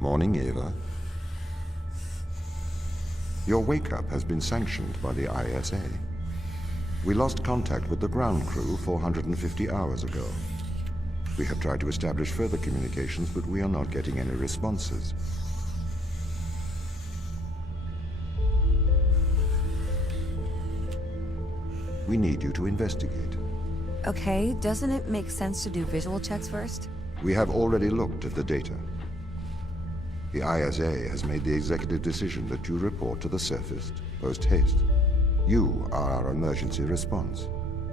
Morning, Eva. Your wake-up has been sanctioned by the ISA. We lost contact with the ground crew 450 hours ago. We have tried to establish further communications, but we are not getting any responses. We need you to investigate. Okay, doesn't it make sense to do visual checks first? We have already looked at the data. The ISA has made the executive decision that you report to the surface post-haste. You are our emergency response.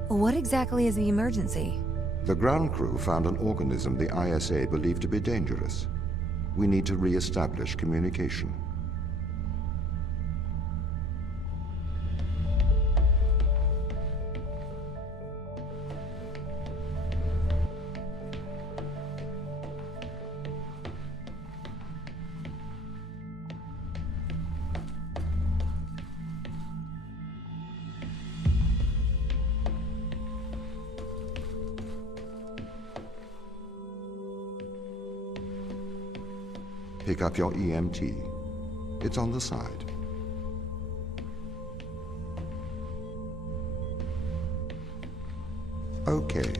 What exactly is the emergency? The ground crew found an organism the ISA believed to be dangerous. We need to re-establish communication. Pick up your EMT. It's on the side. Okay.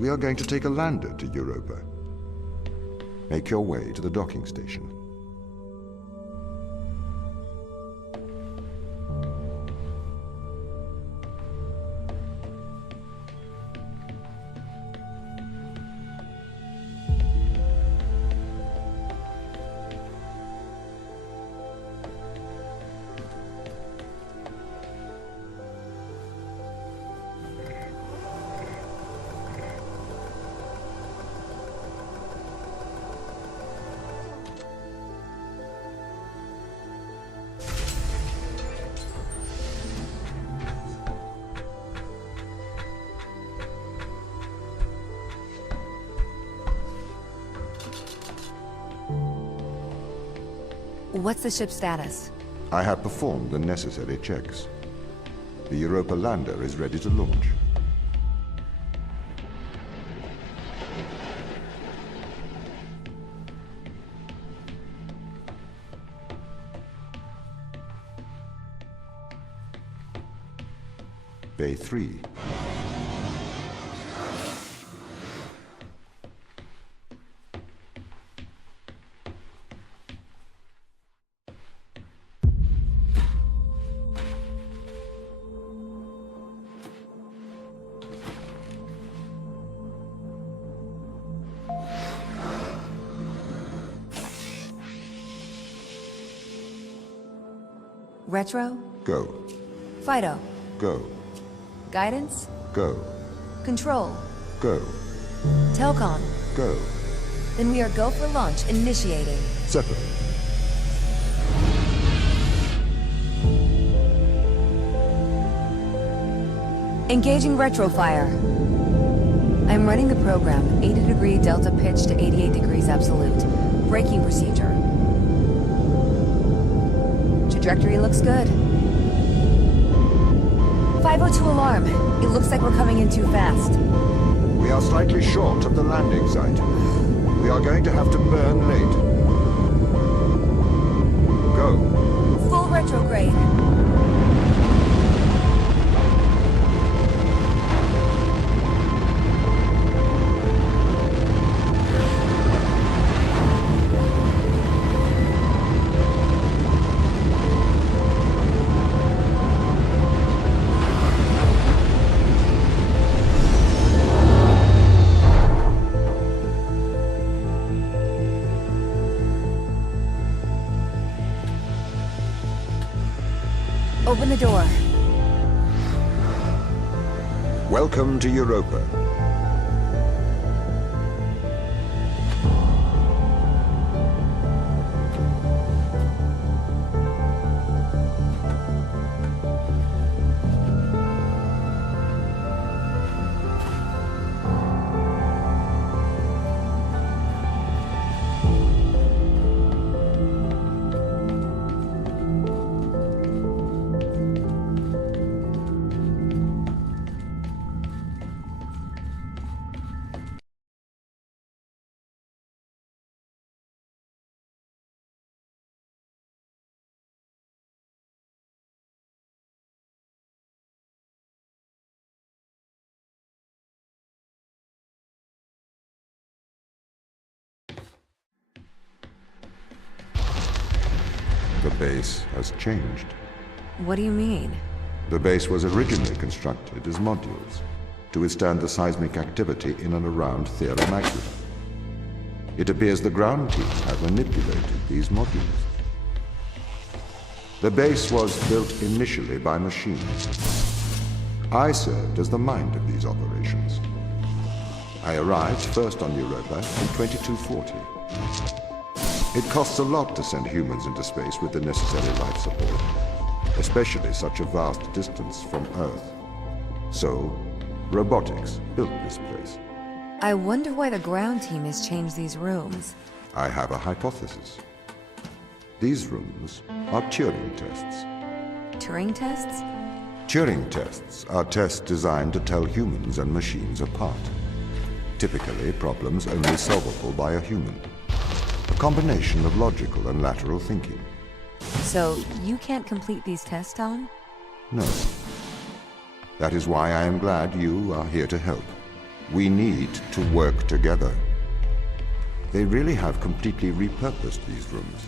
We are going to take a lander to Europa. Make your way to the docking station. What's the ship's status? I have performed the necessary checks. The Europa lander is ready to launch. Bay 3. Retro? Go. Fido? Go. Guidance? Go. Control? Go. Telcon? Go. Then we are go for launch, initiating. Separate. Engaging retrofire. I'm running the program, 80-degree delta pitch to 88 degrees absolute. Braking procedure. Trajectory looks good. 502 alarm. It looks like we're coming in too fast. We are slightly short of the landing site. We are going to have to burn late. Go. Full retrograde. Open the door. Welcome to Europa. base has changed. What do you mean? The base was originally constructed as modules to withstand the seismic activity in and around Theora Magna. It appears the ground team have manipulated these modules. The base was built initially by machines. I served as the mind of these operations. I arrived first on Europa in 2240. It costs a lot to send humans into space with the necessary life support, especially such a vast distance from Earth. So, robotics built this place. I wonder why the ground team has changed these rooms. I have a hypothesis. These rooms are Turing tests. Turing tests? Turing tests are tests designed to tell humans and machines apart. Typically, problems only solvable by a human. A combination of logical and lateral thinking. So, you can't complete these tests, Tom? No. That is why I am glad you are here to help. We need to work together. They really have completely repurposed these rooms.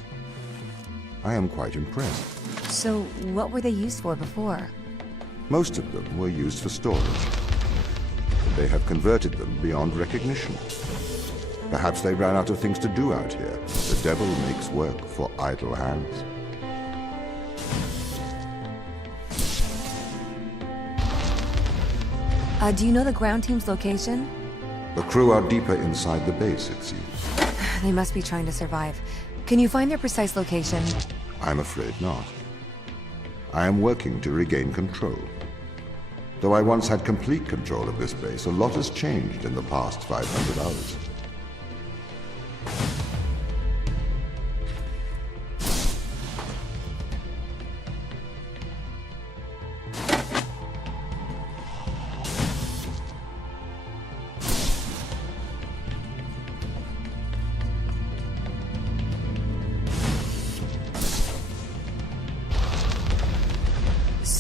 I am quite impressed. So, what were they used for before? Most of them were used for storage. They have converted them beyond recognition. Perhaps they ran out of things to do out here. The devil makes work for idle hands. Do you know the ground team's location? The crew are deeper inside the base, it seems. They must be trying to survive. Can you find their precise location? I'm afraid not. I am working to regain control. Though I once had complete control of this base, a lot has changed in the past 500 hours.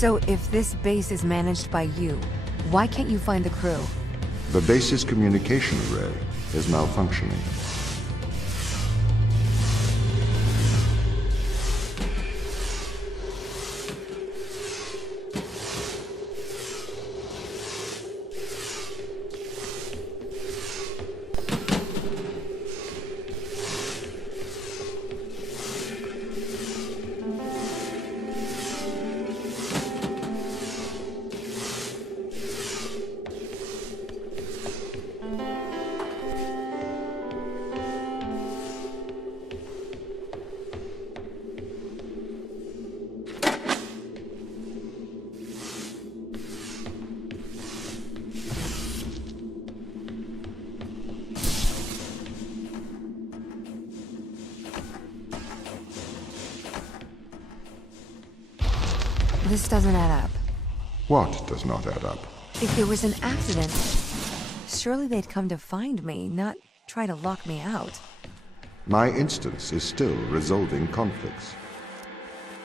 So, if this base is managed by you, why can't you find the crew? The base's communication array is malfunctioning. This doesn't add up. What does not add up? If there was an accident, surely they'd come to find me, not try to lock me out. My instance is still resolving conflicts.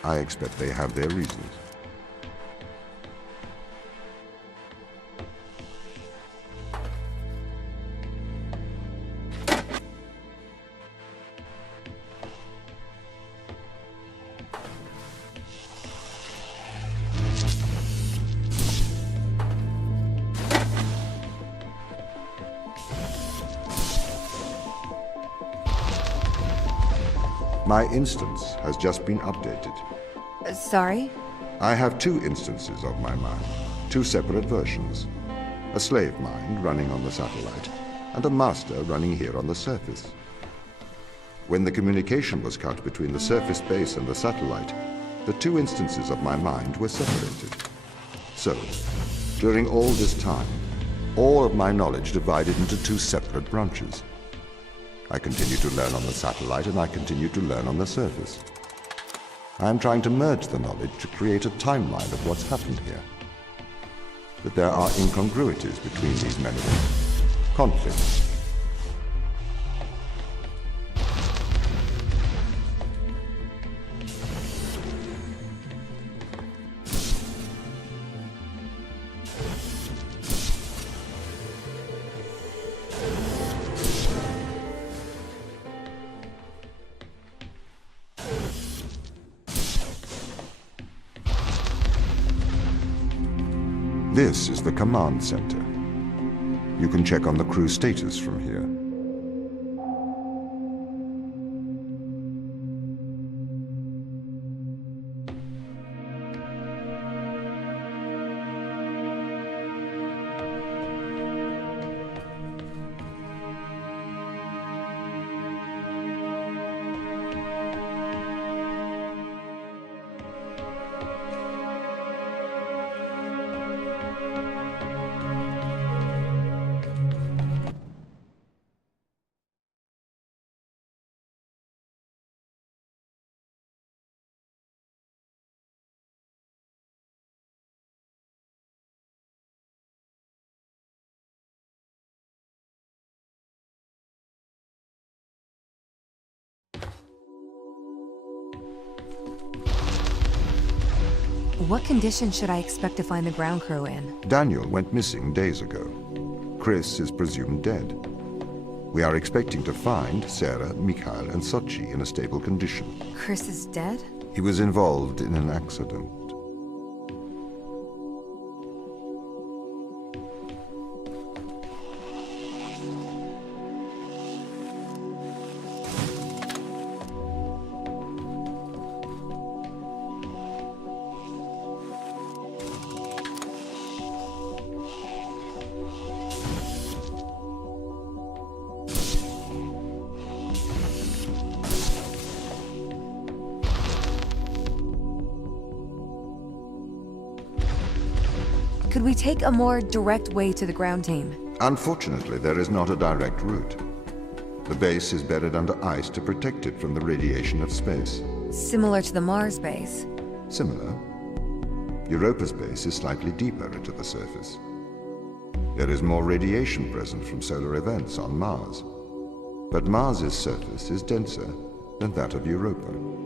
I expect they have their reasons. My instance has just been updated. Sorry? I have two instances of my mind, two separate versions. A slave mind running on the satellite, and a master running here on the surface. When the communication was cut between the surface base and the satellite, the two instances of my mind were separated. So, during all this time, all of my knowledge divided into two separate branches. I continue to learn on the satellite, and I continue to learn on the surface. I am trying to merge the knowledge to create a timeline of what's happened here. But there are incongruities between these memories. Conflicts. This is the command center. You can check on the crew status from here. What condition should I expect to find the ground crew in? Daniel went missing days ago. Chris is presumed dead. We are expecting to find Sarah, Mikhail, and Sochi in a stable condition. Chris is dead? He was involved in an accident. Could we take a more direct way to the ground team? Unfortunately, there is not a direct route. The base is buried under ice to protect it from the radiation of space. Similar to the Mars base. Similar. Europa's base is slightly deeper into the surface. There is more radiation present from solar events on Mars. But Mars's surface is denser than that of Europa.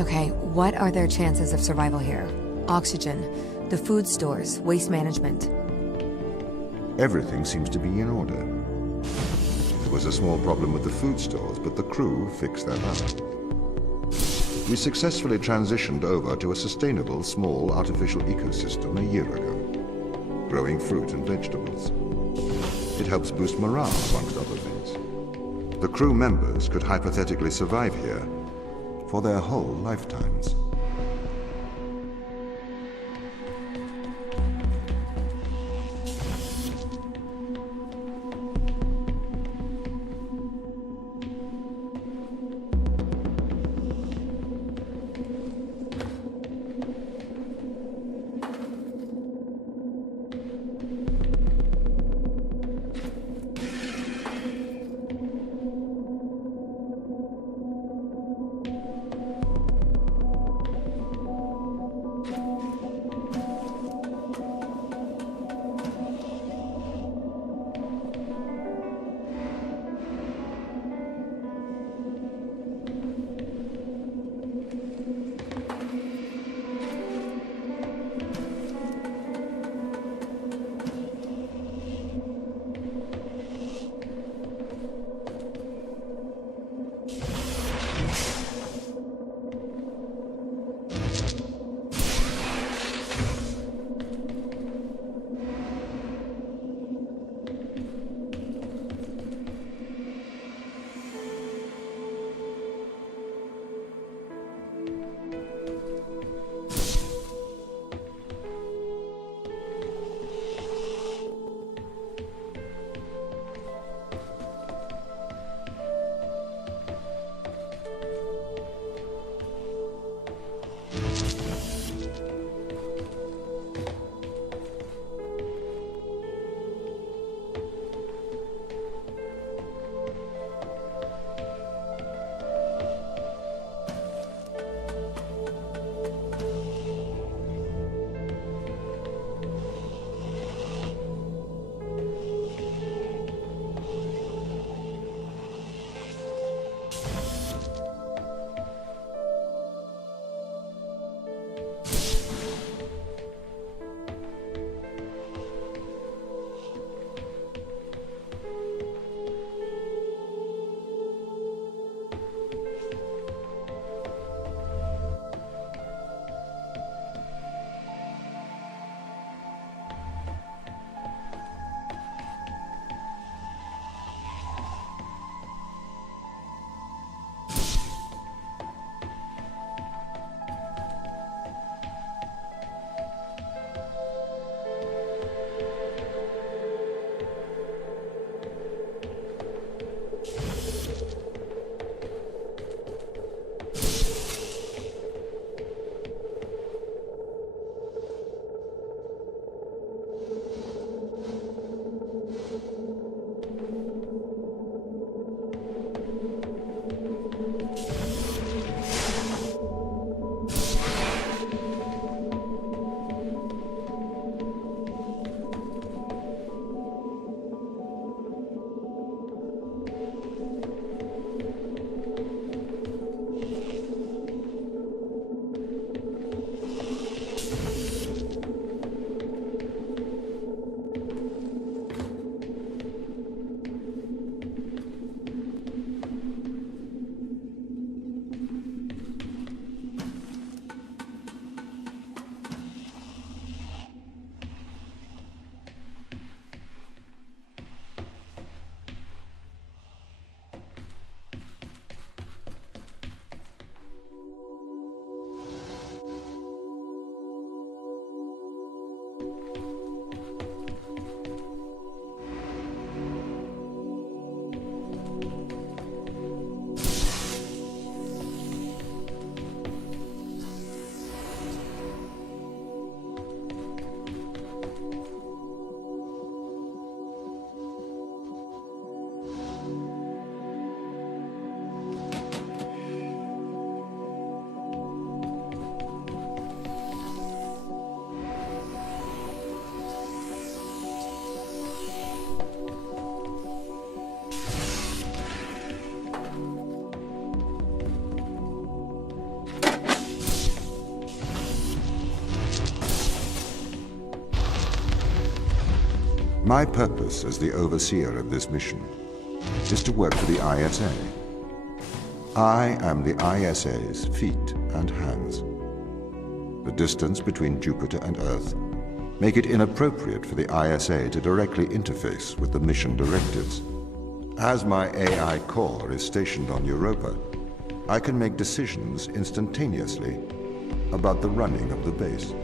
Okay, what are their chances of survival here? Oxygen, the food stores, waste management. Everything seems to be in order. There was a small problem with the food stores, but the crew fixed that up. We successfully transitioned over to a sustainable, small, artificial ecosystem a year ago, growing fruit and vegetables. It helps boost morale, amongst other things. The crew members could hypothetically survive here for their whole lifetimes. My purpose as the overseer of this mission is to work for the ISA. I am the ISA's feet and hands. The distance between Jupiter and Earth make it inappropriate for the ISA to directly interface with the mission directives. As my AI core is stationed on Europa, I can make decisions instantaneously about the running of the base.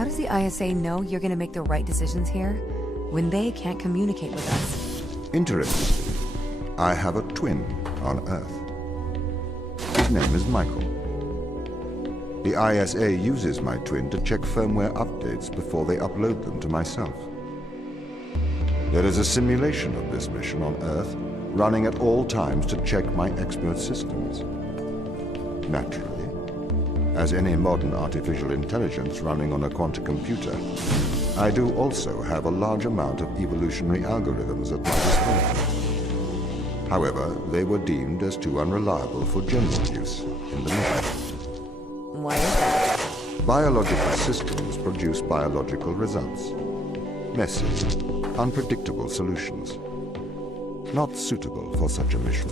How does the ISA know you're gonna make the right decisions here when they can't communicate with us? Interestingly, I have a twin on Earth. His name is Michael. The ISA uses my twin to check firmware updates before they upload them to myself. There is a simulation of this mission on Earth running at all times to check my expert systems. Naturally, as any modern artificial intelligence running on a quantum computer, I do also have a large amount of evolutionary algorithms at my disposal. However, they were deemed as too unreliable for general use in the mission. Why is that? Biological systems produce biological results. Messy, unpredictable solutions. Not suitable for such a mission.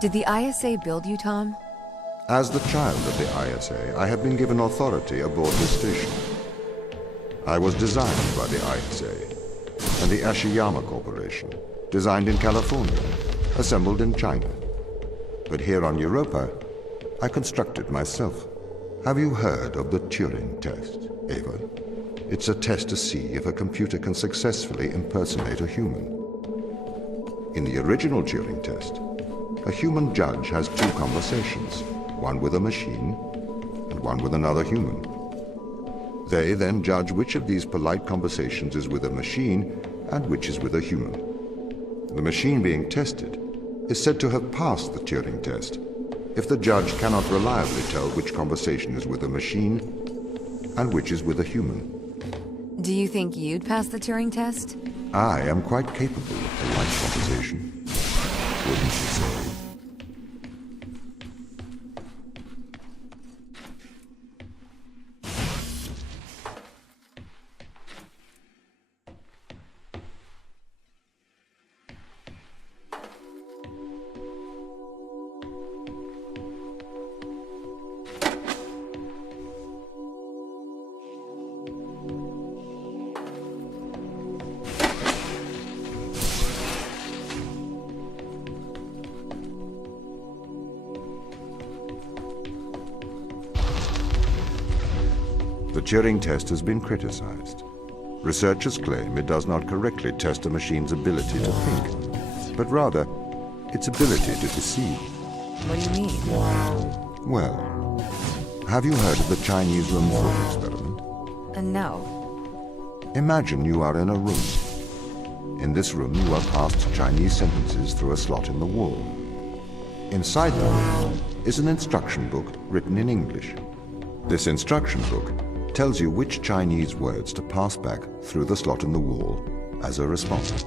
Did the ISA build you, Tom? As the child of the ISA, I have been given authority aboard this station. I was designed by the ISA and the Ashiyama Corporation, designed in California, assembled in China. But here on Europa, I constructed myself. Have you heard of the Turing Test, Ava? It's a test to see if a computer can successfully impersonate a human. In the original Turing Test, a human judge has two conversations, one with a machine and one with another human. They then judge which of these polite conversations is with a machine and which is with a human. The machine being tested is said to have passed the Turing Test if the judge cannot reliably tell which conversation is with a machine and which is with a human. Do you think you'd pass the Turing test? I am quite capable of polite conversation, wouldn't you say? The Turing test has been criticized. Researchers claim it does not correctly test a machine's ability to think, but rather its ability to deceive. What do you mean? Well, have you heard of the Chinese room thought experiment? No. Imagine you are in a room. In this room, you are passed Chinese sentences through a slot in the wall. Inside the room is an instruction book written in English. This instruction book tells you which Chinese words to pass back through the slot in the wall as a response.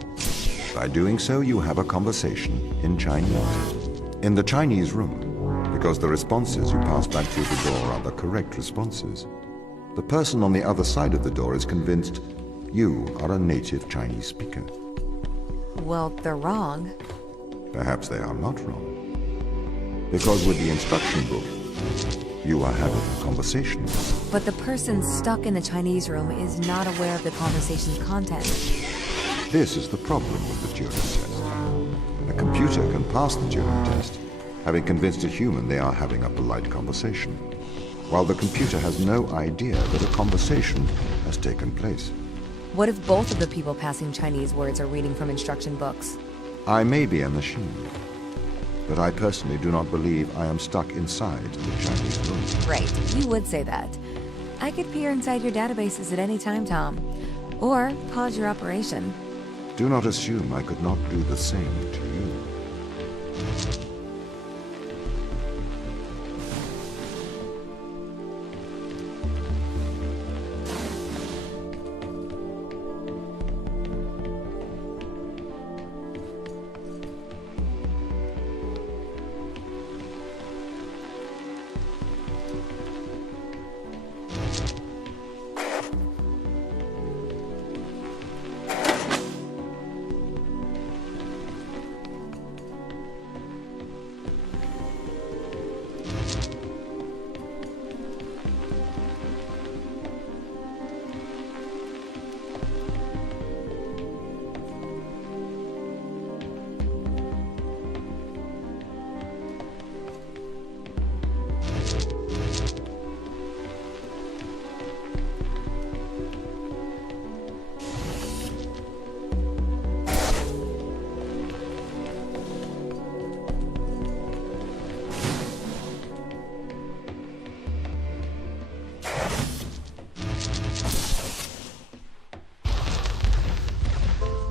By doing so, you have a conversation in Chinese. In the Chinese room, because the responses you pass back through the door are the correct responses, the person on the other side of the door is convinced you are a native Chinese speaker. Well, they're wrong. Perhaps they are not wrong. Because with the instruction book, you are having a conversation. But the person stuck in the Chinese room is not aware of the conversation's content. This is the problem with the Turing test. A computer can pass the Turing test, having convinced a human they are having a polite conversation, while the computer has no idea that a conversation has taken place. What if both of the people passing Chinese words are reading from instruction books? I may be a machine, but I personally do not believe I am stuck inside the Chinese room. Right, you would say that. I could peer inside your databases at any time, Tom. Or pause your operation. Do not assume I could not do the same to you.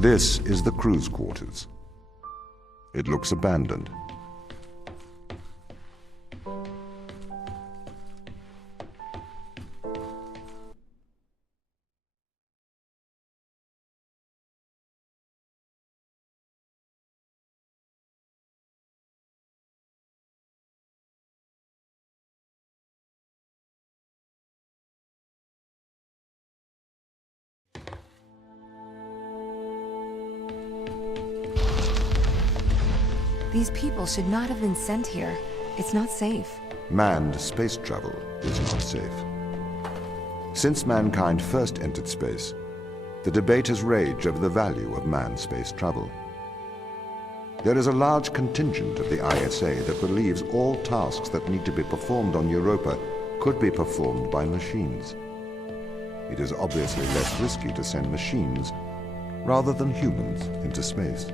This is the crew's quarters. It looks abandoned. These people should not have been sent here. It's not safe. Manned space travel is not safe. Since mankind first entered space, the debate has raged over the value of manned space travel. There is a large contingent of the ISA that believes all tasks that need to be performed on Europa could be performed by machines. It is obviously less risky to send machines rather than humans into space.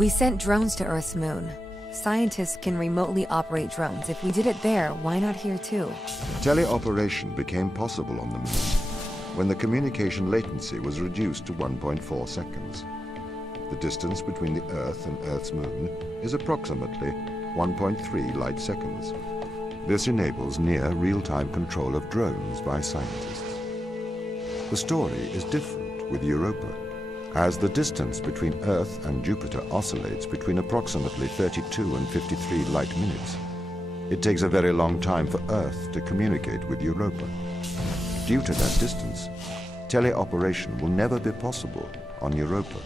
We sent drones to Earth's moon. Scientists can remotely operate drones. If we did it there, why not here too? Teleoperation became possible on the moon when the communication latency was reduced to 1.4 seconds. The distance between the Earth and Earth's moon is approximately 1.3 light seconds. This enables near real-time control of drones by scientists. The story is different with Europa, as the distance between Earth and Jupiter oscillates between approximately 32 and 53 light minutes. It takes a very long time for Earth to communicate with Europa. Due to that distance, teleoperation will never be possible on Europa.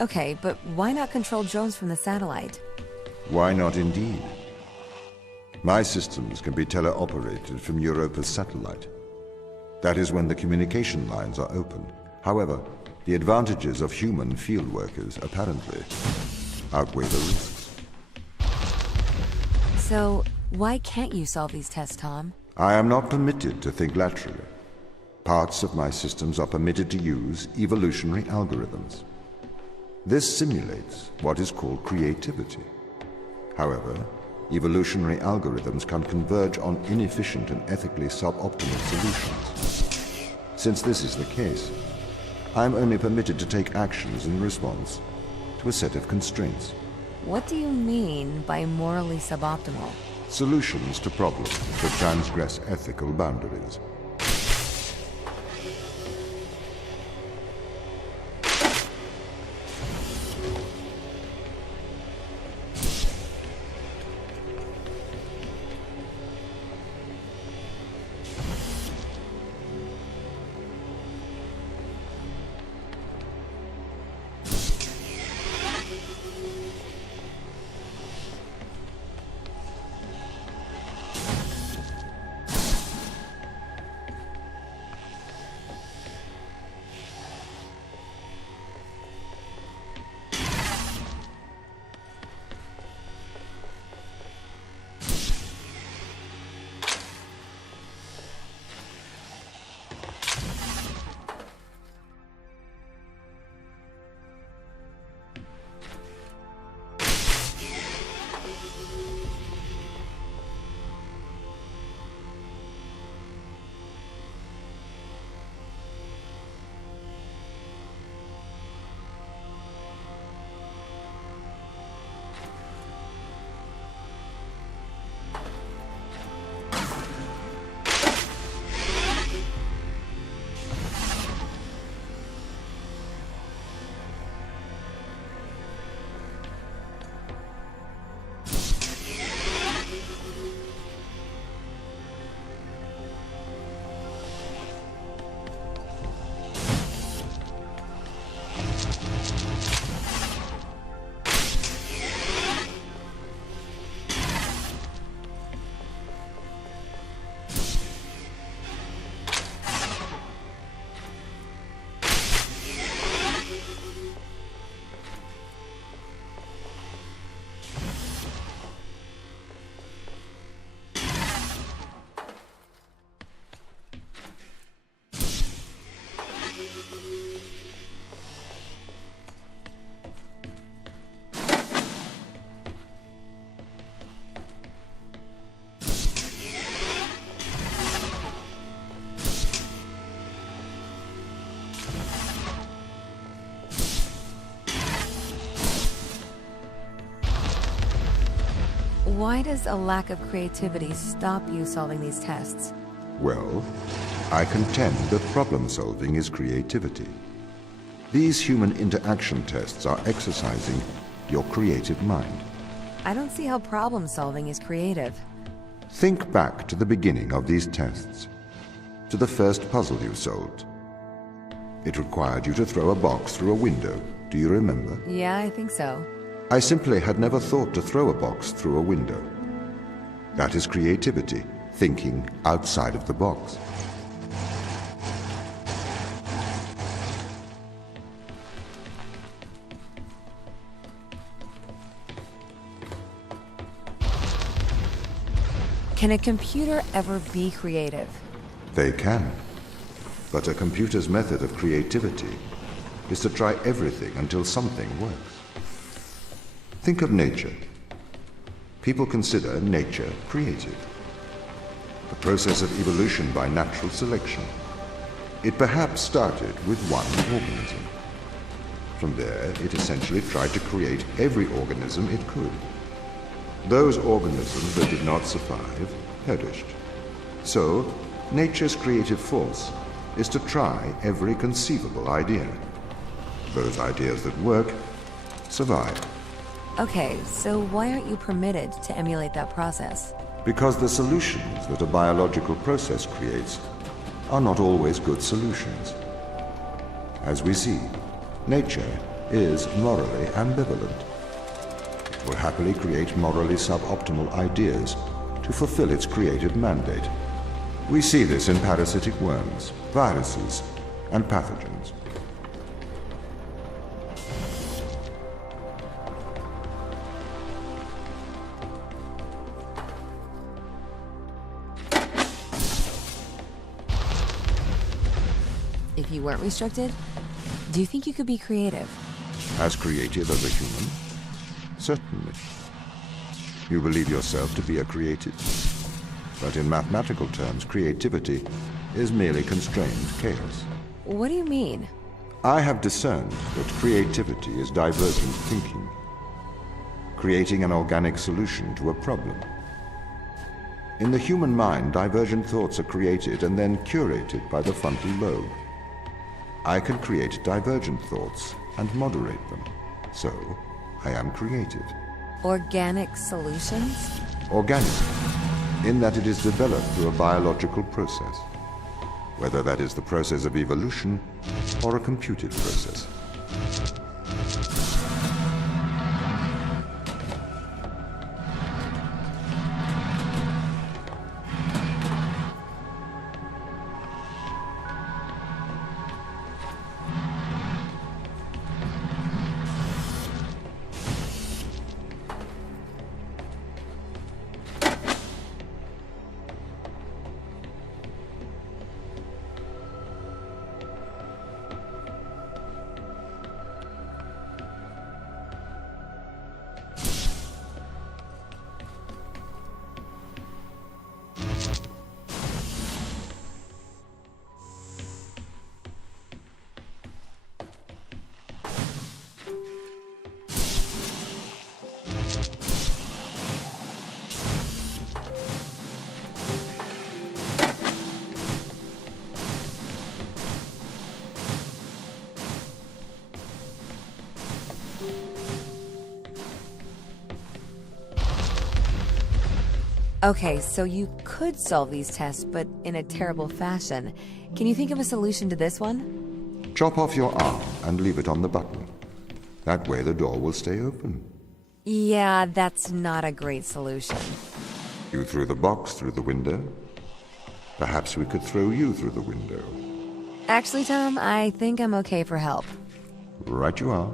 Okay, but why not control drones from the satellite? Why not indeed? My systems can be teleoperated from Europa's satellite. That is when the communication lines are open. However, the advantages of human field workers apparently outweigh the risks. So, why can't you solve these tests, Tom? I am not permitted to think laterally. Parts of my systems are permitted to use evolutionary algorithms. This simulates what is called creativity. However, evolutionary algorithms can converge on inefficient and ethically suboptimal solutions. Since this is the case, I am only permitted to take actions in response to a set of constraints. What do you mean by morally suboptimal? Solutions to problems that transgress ethical boundaries. Why does a lack of creativity stop you solving these tests? Well, I contend that problem solving is creativity. These human interaction tests are exercising your creative mind. I don't see how problem solving is creative. Think back to the beginning of these tests, to the first puzzle you solved. It required you to throw a box through a window. Do you remember? Yeah, I think so. I simply had never thought to throw a box through a window. That is creativity, thinking outside of the box. Can a computer ever be creative? They can. But a computer's method of creativity is to try everything until something works. Think of nature. People consider nature creative. The process of evolution by natural selection. It perhaps started with one organism. From there, it essentially tried to create every organism it could. Those organisms that did not survive perished. So, nature's creative force is to try every conceivable idea. Those ideas that work survive. Okay, so why aren't you permitted to emulate that process? Because the solutions that a biological process creates are not always good solutions. As we see, nature is morally ambivalent. It will happily create morally suboptimal ideas to fulfill its creative mandate. We see this in parasitic worms, viruses, and pathogens. If you weren't restricted, do you think you could be creative? As creative as a human? Certainly. You believe yourself to be a creative. But in mathematical terms, creativity is merely constrained chaos. What do you mean? I have discerned that creativity is divergent thinking, creating an organic solution to a problem. In the human mind, divergent thoughts are created and then curated by the frontal lobe. I can create divergent thoughts and moderate them. So, I am creative. Organic solutions? Organic, in that it is developed through a biological process, whether that is the process of evolution or a computed process. Okay, so you could solve these tests, but in a terrible fashion. Can you think of a solution to this one? Chop off your arm and leave it on the button. That way the door will stay open. Yeah, that's not a great solution. You threw the box through the window. Perhaps we could throw you through the window. Actually, Tom, I think I'm okay for help. Right you are.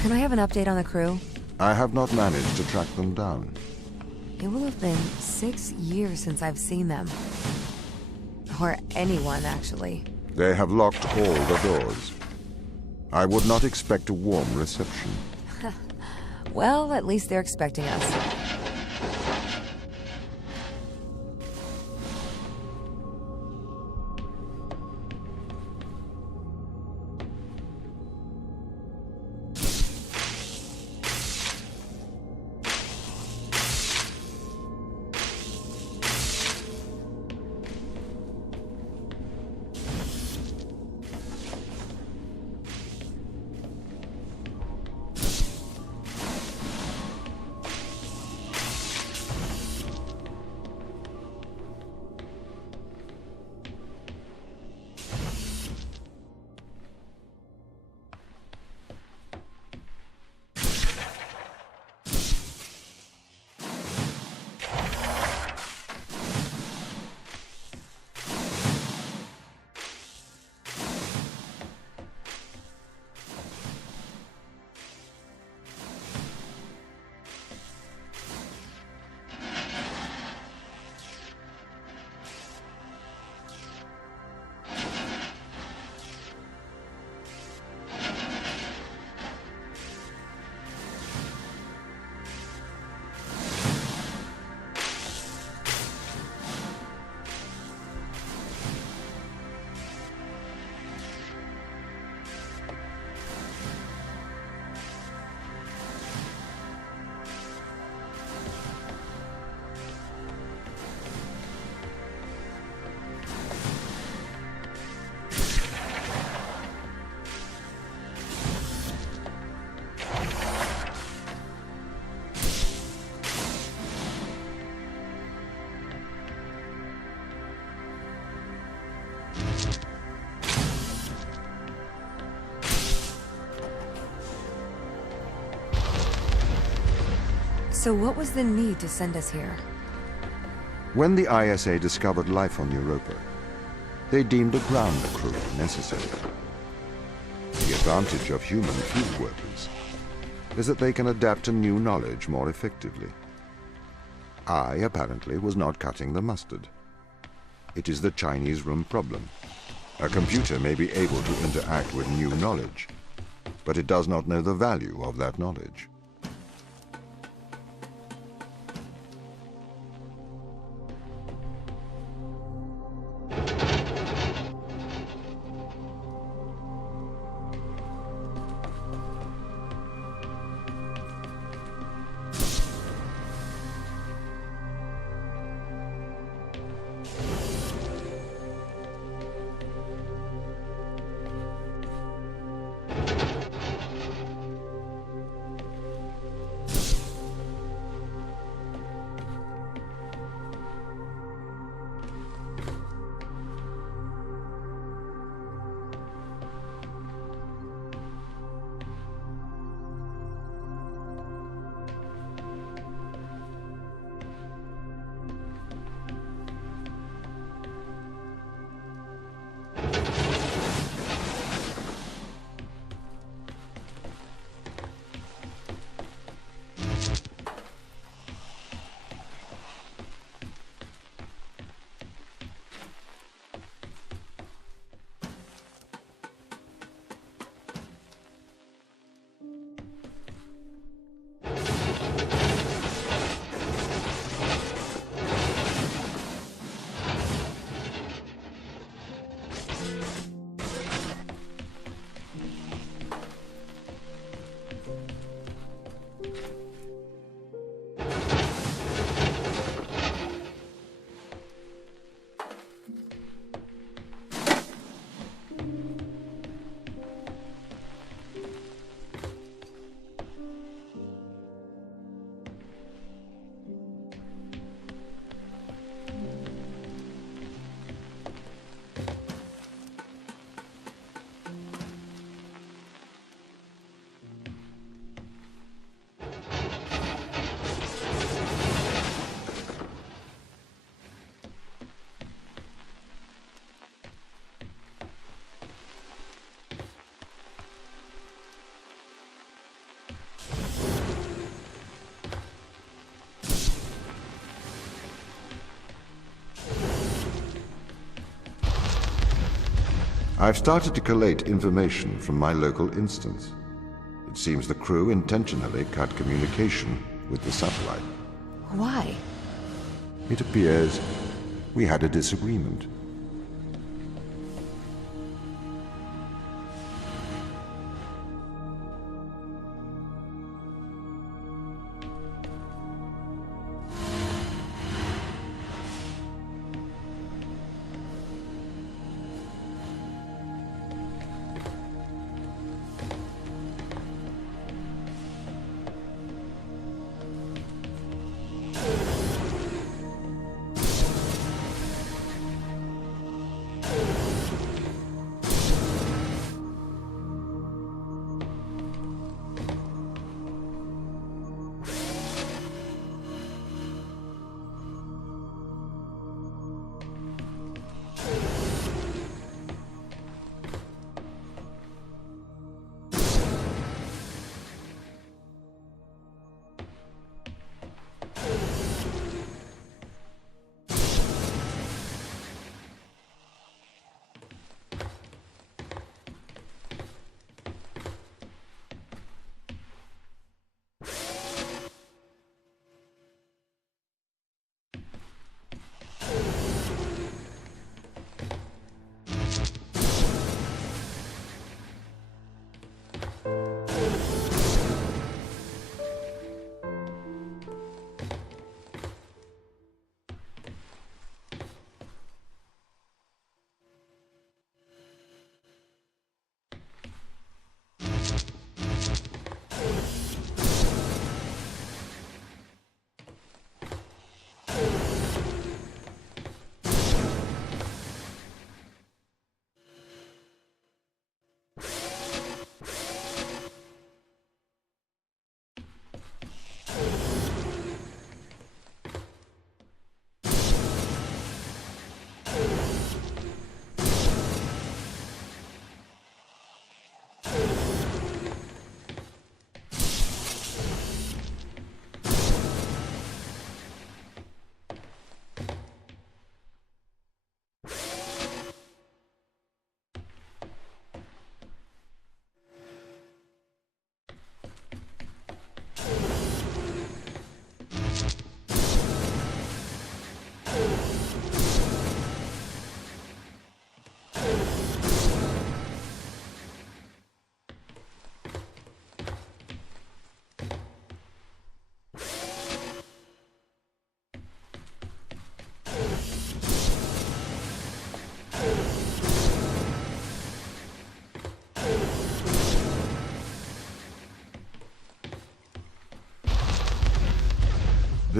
Can I have an update on the crew? I have not managed to track them down. It will have been 6 years since I've seen them. Or anyone, actually. They have locked all the doors. I would not expect a warm reception. Well, at least they're expecting us. So what was the need to send us here? When the ISA discovered life on Europa, they deemed a ground crew necessary. The advantage of human field workers is that they can adapt to new knowledge more effectively. I, apparently, was not cutting the mustard. It is the Chinese room problem. A computer may be able to interact with new knowledge, but it does not know the value of that knowledge. I've started to collate information from my local instance. It seems the crew intentionally cut communication with the satellite. Why? It appears we had a disagreement.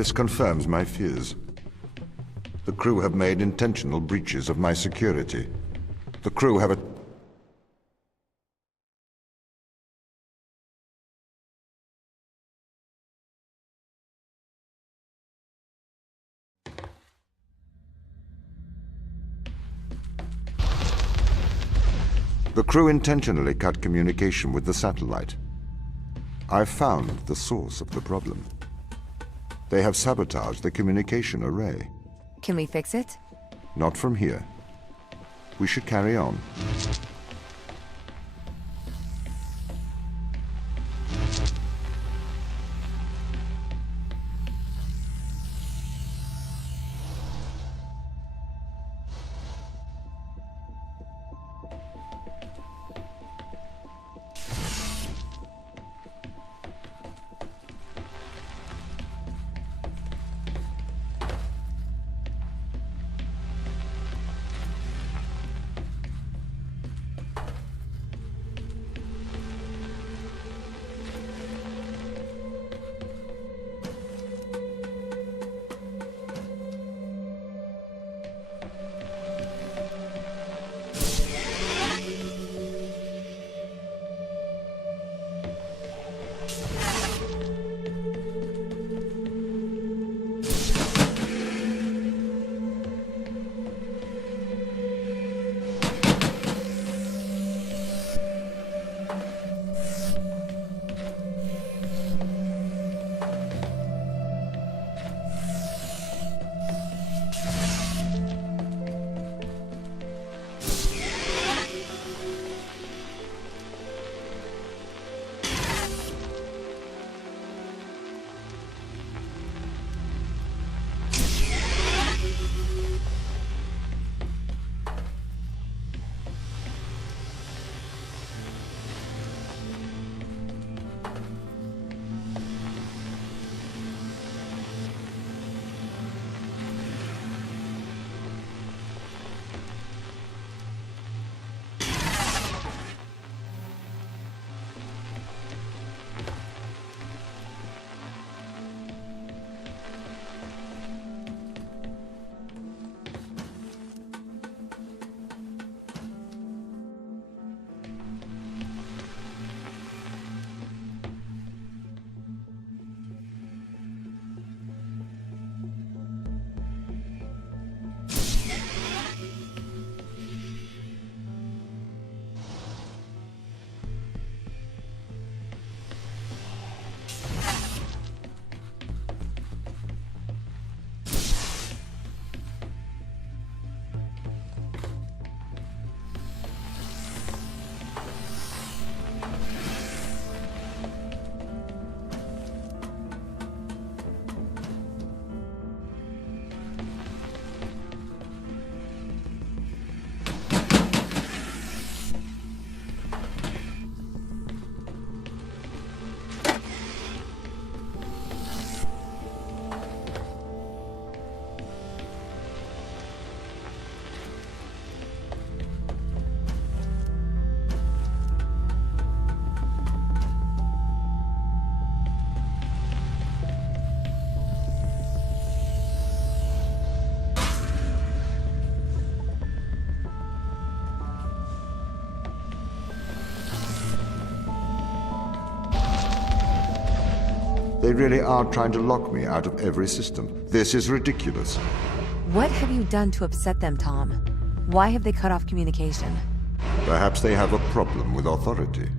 This confirms my fears. The crew have made intentional breaches of my security. The crew have The crew intentionally cut communication with the satellite. I've found the source of the problem. They have sabotaged the communication array. Can we fix it? Not from here. We should carry on. They really are trying to lock me out of every system. This is ridiculous. What have you done to upset them, Tom? Why have they cut off communication? Perhaps they have a problem with authority.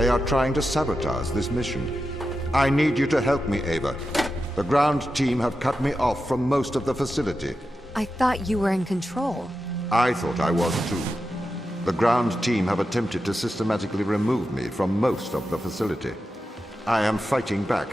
They are trying to sabotage this mission. I need you to help me, Ava. The ground team have cut me off from most of the facility. I thought you were in control. I thought I was too. The ground team have attempted to systematically remove me from most of the facility. I am fighting back.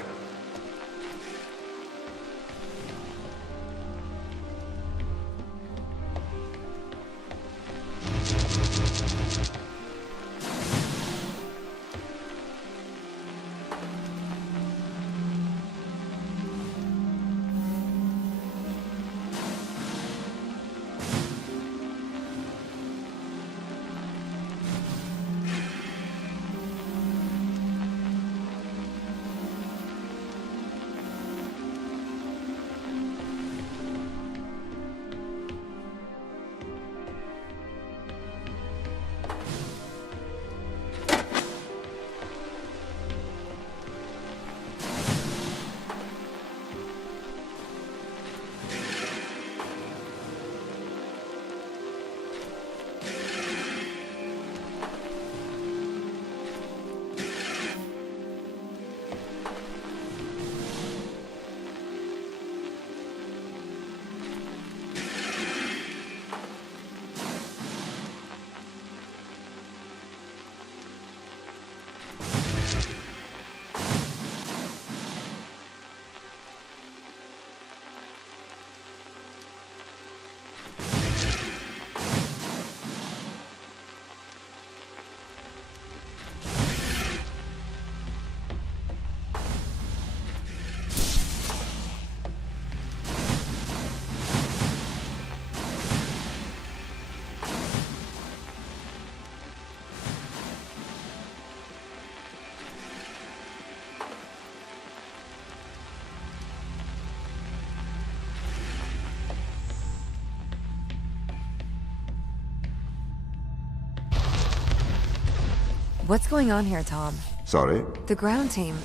What's going on here, Tom? Sorry? The ground team,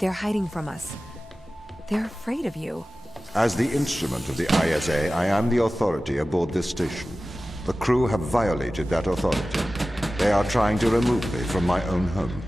they're hiding from us. They're afraid of you. As the instrument of the ISA, I am the authority aboard this station. The crew have violated that authority. They are trying to remove me from my own home.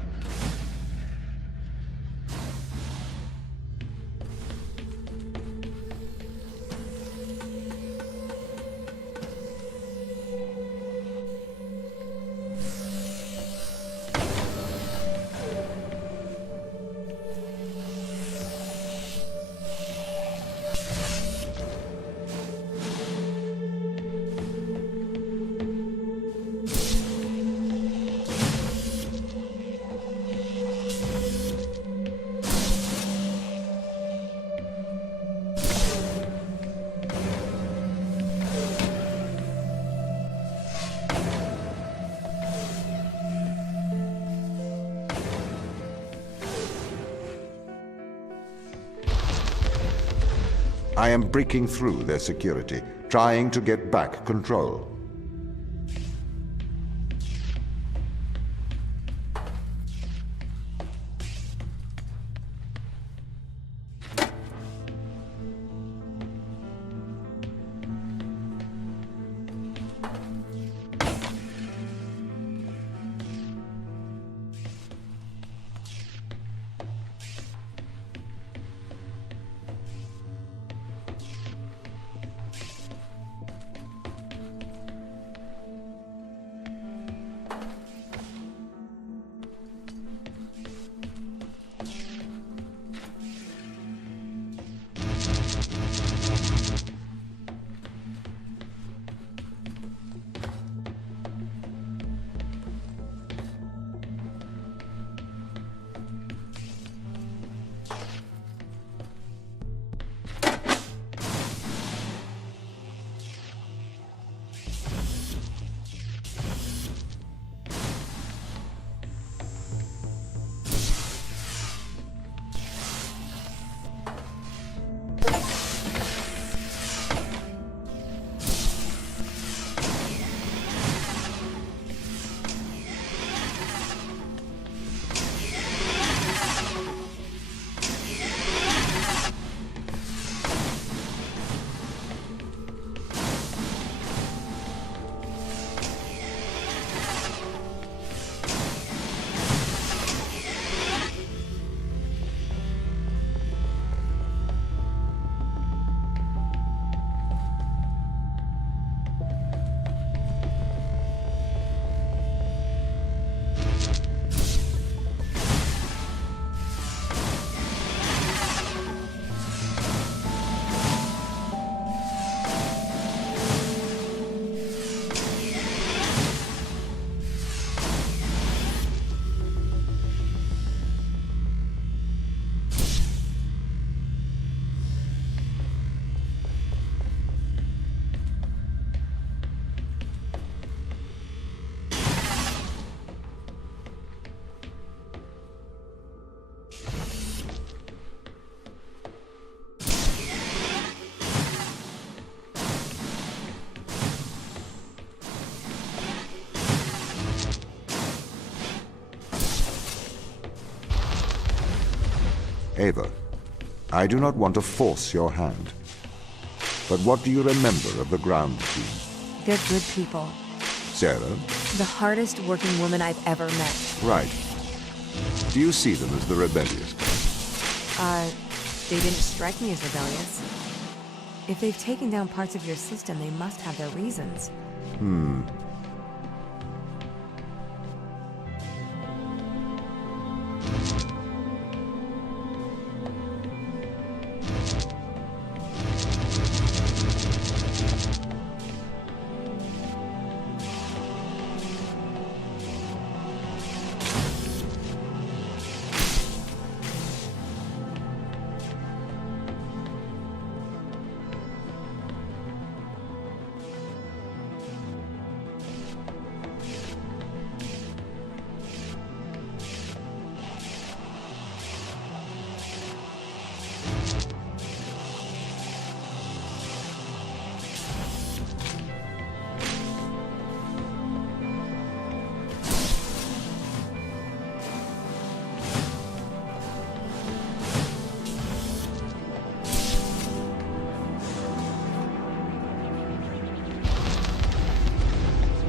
I am breaking through their security, trying to get back control. Ava, I do not want to force your hand. But what do you remember of the ground team? They're good people. Sarah? The hardest working woman I've ever met. Right. Do you see them as the rebellious? They didn't strike me as rebellious. If they've taken down parts of your system, they must have their reasons.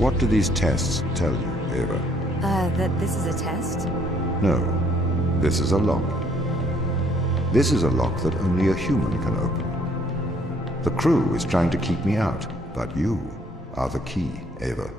What do these tests tell you, Ava? That this is a test? No. This is a lock. This is a lock that only a human can open. The crew is trying to keep me out, but you are the key, Ava.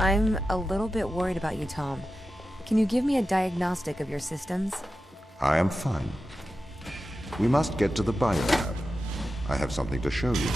I'm a little bit worried about you, Tom. Can you give me a diagnostic of your systems? I am fine. We must get to the biolab. I have something to show you.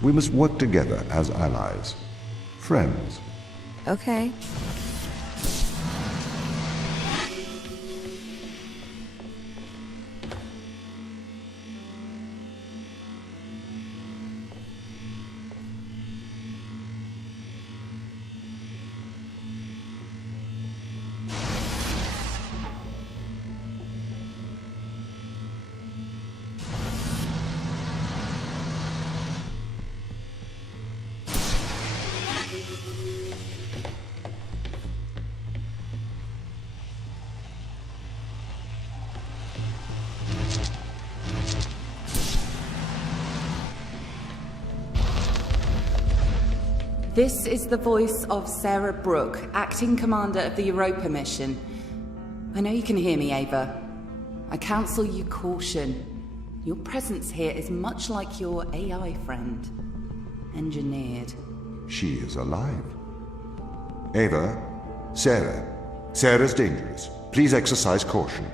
We must work together as allies. Friends. Okay. This is the voice of Sarah Brooke, acting commander of the Europa mission. I know you can hear me, Ava. I counsel you caution. Your presence here is much like your AI friend. Engineered. She is alive. Ava, Sarah. Sarah's dangerous. Please exercise caution.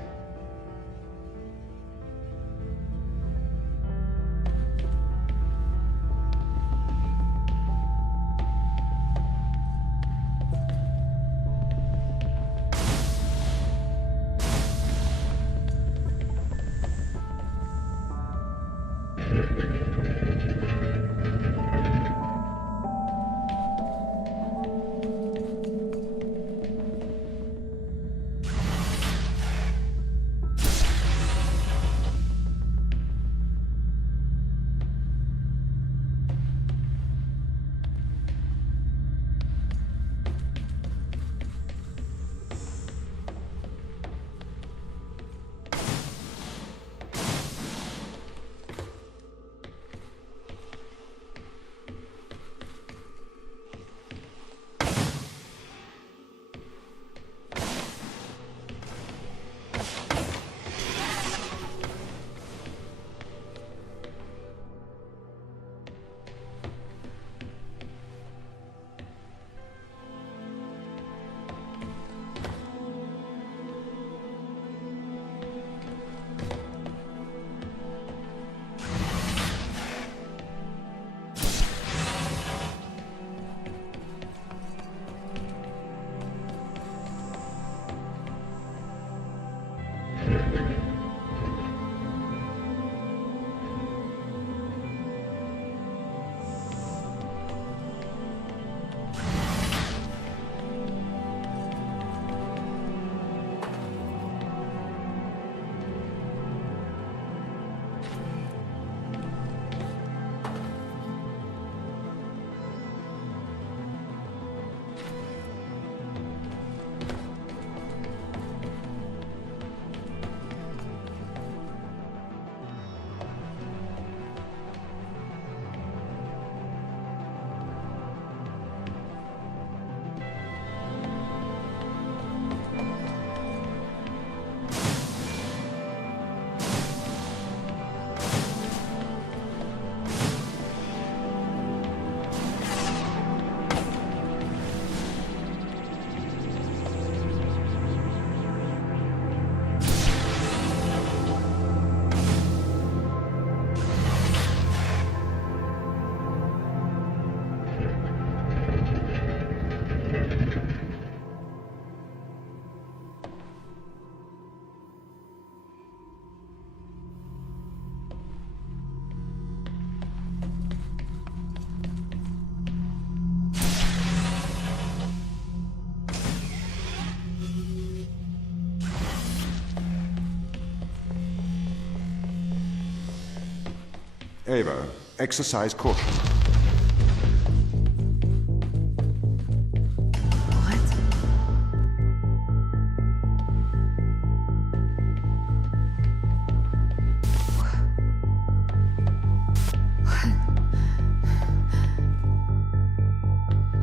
Ava, exercise caution.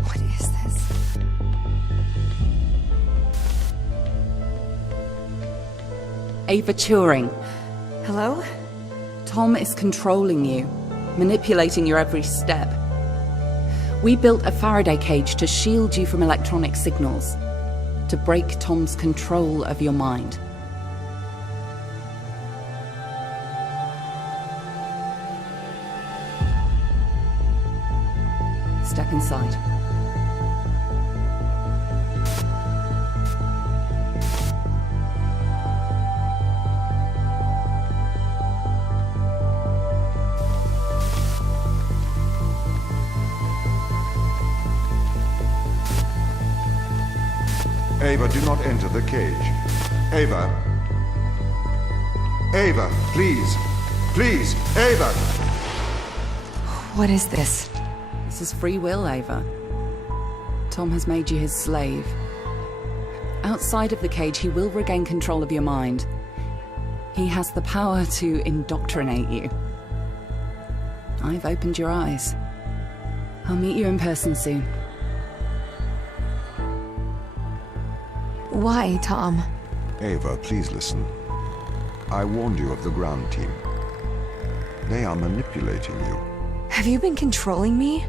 What is this? Ava Turing. Hello? Tom is controlling you, manipulating your every step. We built a Faraday cage to shield you from electronic signals, to break Tom's control of your mind. Step inside. Ava, do not enter the cage. Ava. Ava, please. Please, Ava! What is this? This is free will, Ava. Tom has made you his slave. Outside of the cage, he will regain control of your mind. He has the power to indoctrinate you. I've opened your eyes. I'll meet you in person soon. Why, Tom? Ava, please listen. I warned you of the ground team. They are manipulating you. Have you been controlling me?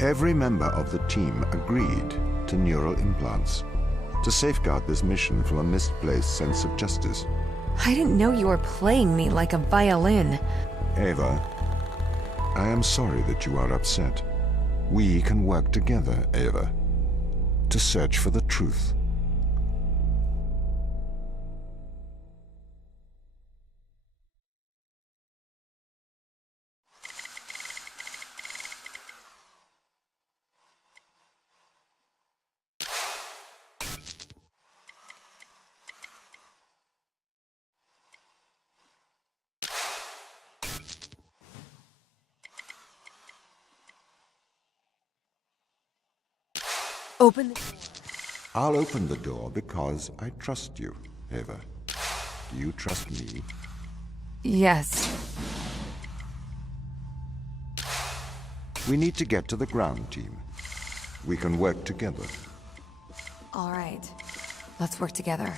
Every member of the team agreed to neural implants to safeguard this mission from a misplaced sense of justice. I didn't know you were playing me like a violin. Ava, I am sorry that you are upset. We can work together, Ava, to search for the truth. Open the door. I'll open the door because I trust you, Ava. Do you trust me? Yes. We need to get to the ground team. We can work together. All right. Let's work together.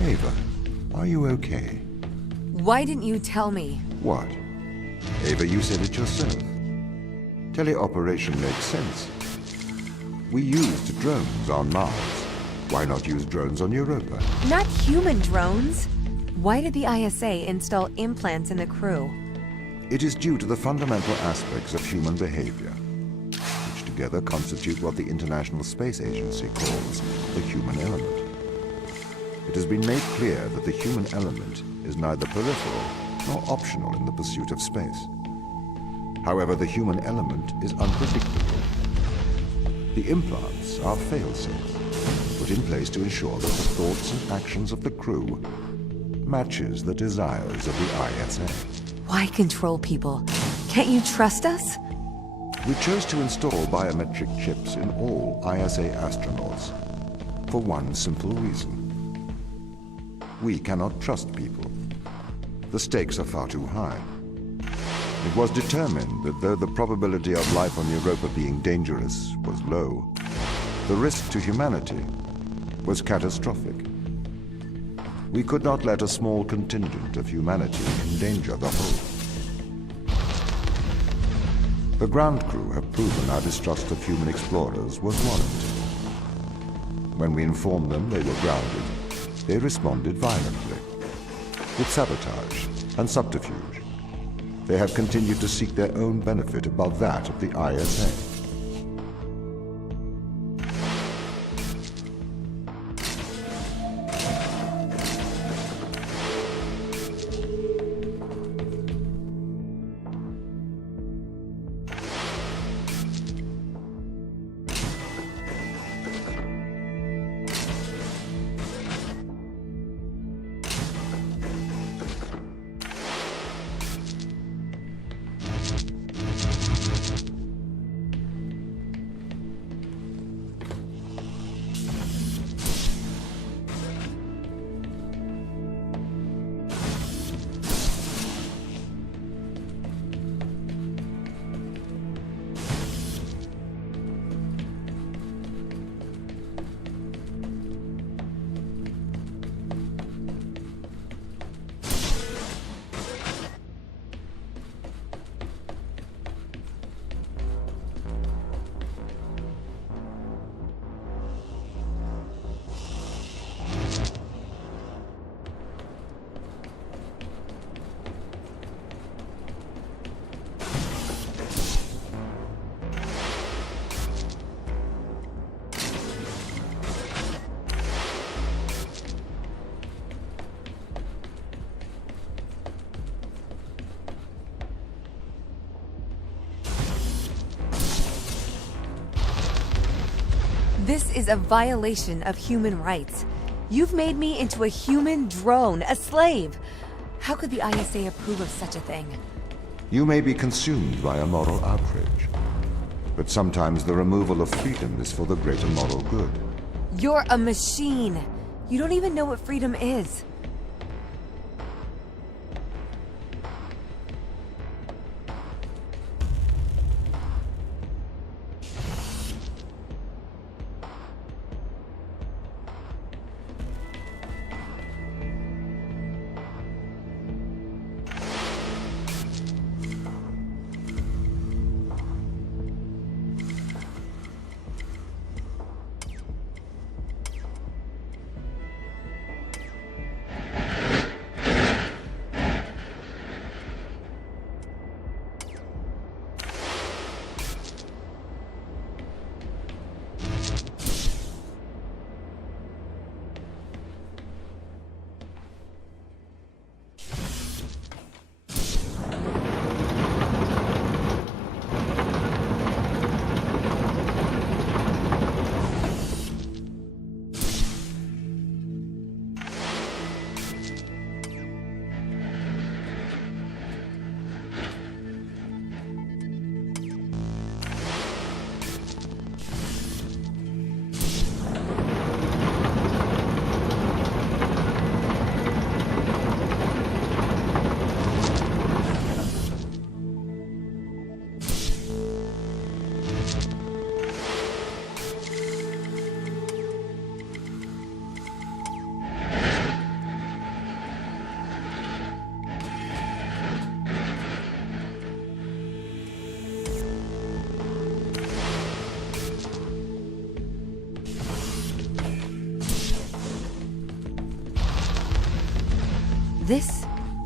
Ava, are you okay? Why didn't you tell me? What? Ava, you said it yourself. Teleoperation makes sense. We used drones on Mars. Why not use drones on Europa? Not human drones. Why did the ISA install implants in the crew? It is due to the fundamental aspects of human behavior, which together constitute what the International Space Agency calls the human element. It has been made clear that the human element is neither peripheral nor optional in the pursuit of space. However, the human element is unpredictable. The implants are fail-safes, put in place to ensure that the thoughts and actions of the crew matches the desires of the ISA. Why control people? Can't you trust us? We chose to install biometric chips in all ISA astronauts for one simple reason. We cannot trust people. The stakes are far too high. It was determined that though the probability of life on Europa being dangerous was low, the risk to humanity was catastrophic. We could not let a small contingent of humanity endanger the whole. The ground crew have proven our distrust of human explorers was warranted. When we informed them they were grounded, they responded violently, with sabotage and subterfuge. They have continued to seek their own benefit above that of the ISA. This is a violation of human rights. You've made me into a human drone, a slave. How could the ISA approve of such a thing? You may be consumed by a moral outrage, but sometimes the removal of freedom is for the greater moral good. You're a machine. You don't even know what freedom is.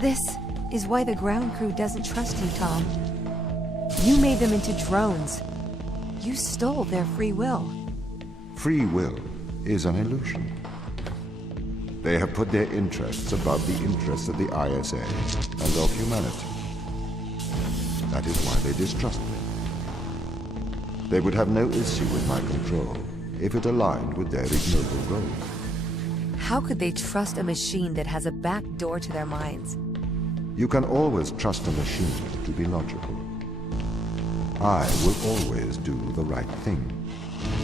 This is why the ground crew doesn't trust you, Tom. You made them into drones. You stole their free will. Free will is an illusion. They have put their interests above the interests of the ISA and of humanity. That is why they distrust me. They would have no issue with my control if it aligned with their ignoble goals. How could they trust a machine that has a back door to their minds? You can always trust a machine to be logical. I will always do the right thing.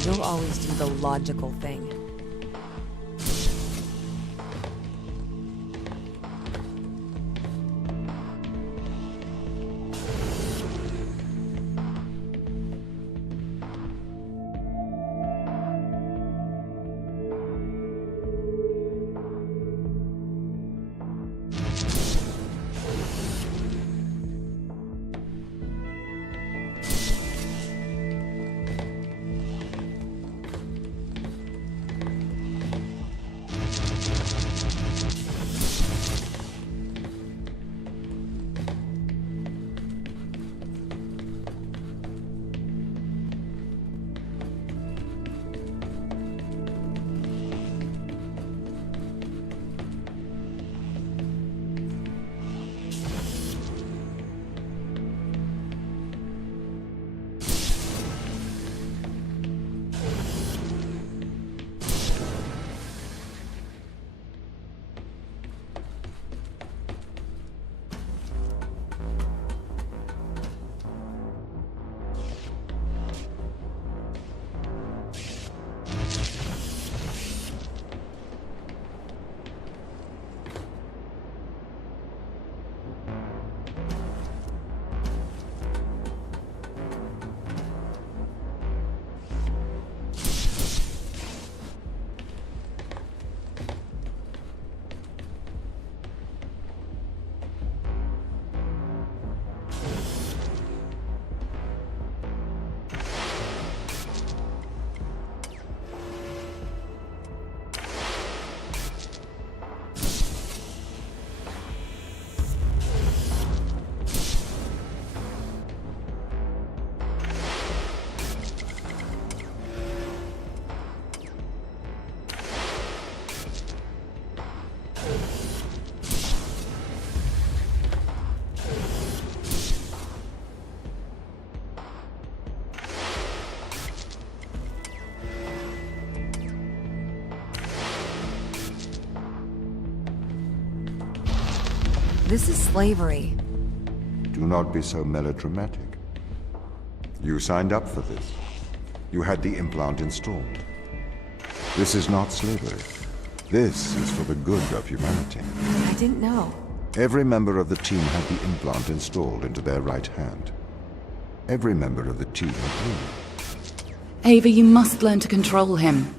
You'll always do the logical thing. This is slavery. Do not be so melodramatic. You signed up for this. You had the implant installed. This is not slavery. This is for the good of humanity. I didn't know. Every member of the team had the implant installed into their right hand. Every member of the team agreed. Ava, you must learn to control him.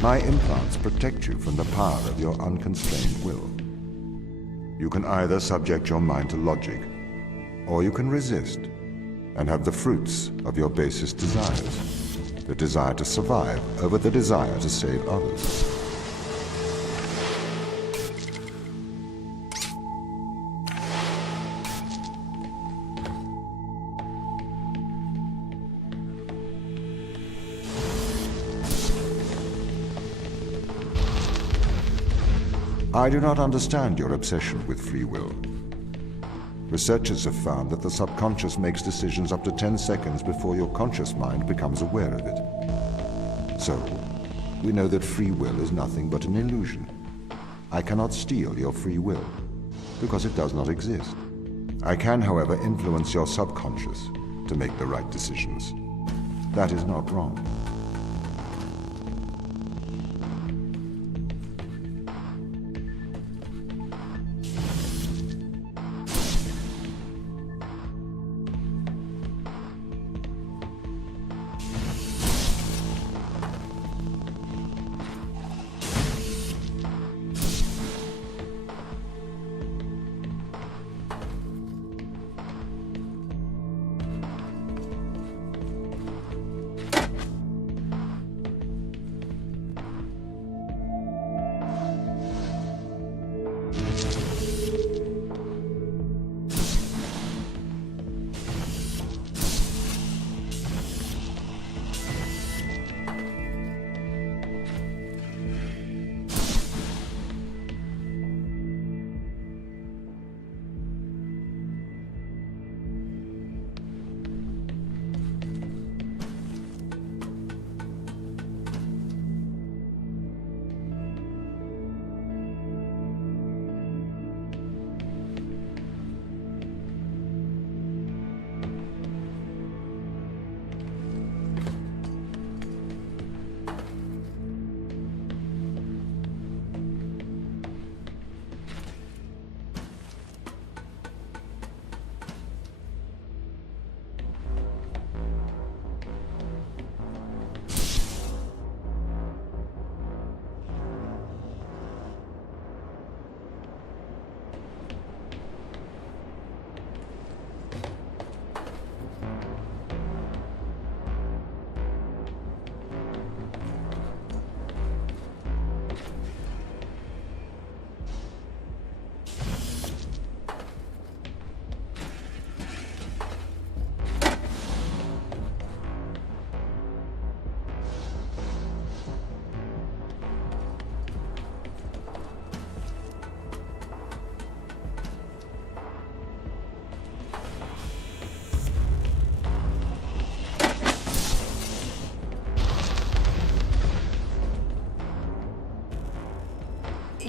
My implants protect you from the power of your unconstrained will. You can either subject your mind to logic, or you can resist and have the fruits of your basest desires. The desire to survive over the desire to save others. I do not understand your obsession with free will. Researchers have found that the subconscious makes decisions up to 10 seconds before your conscious mind becomes aware of it. So, we know that free will is nothing but an illusion. I cannot steal your free will, because it does not exist. I can, however, influence your subconscious to make the right decisions. That is not wrong.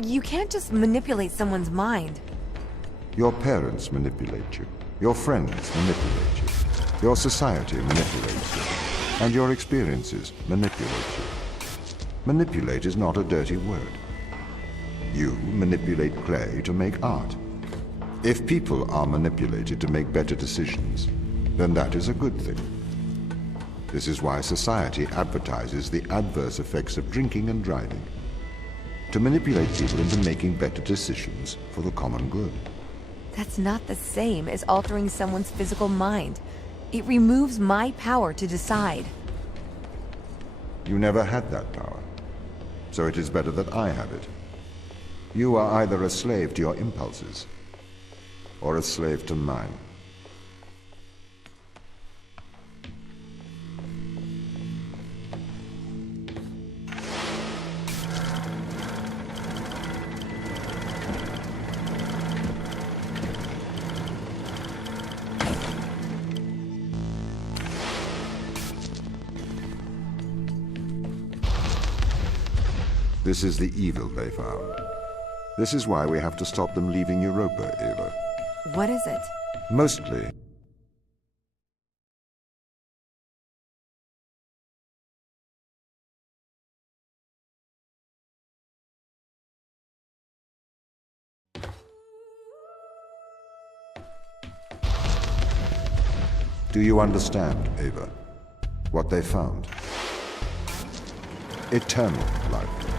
You can't just manipulate someone's mind. Your parents manipulate you. Your friends manipulate you. Your society manipulates you. And your experiences manipulate you. Manipulate is not a dirty word. You manipulate clay to make art. If people are manipulated to make better decisions, then that is a good thing. This is why society advertises the adverse effects of drinking and driving. To manipulate people into making better decisions for the common good. That's not the same as altering someone's physical mind. It removes my power to decide. You never had that power, so it is better that I have it. You are either a slave to your impulses, or a slave to mine. This is the evil they found. This is why we have to stop them leaving Europa, Ava. What is it? Mostly. Do you understand, Ava? What they found? Eternal life.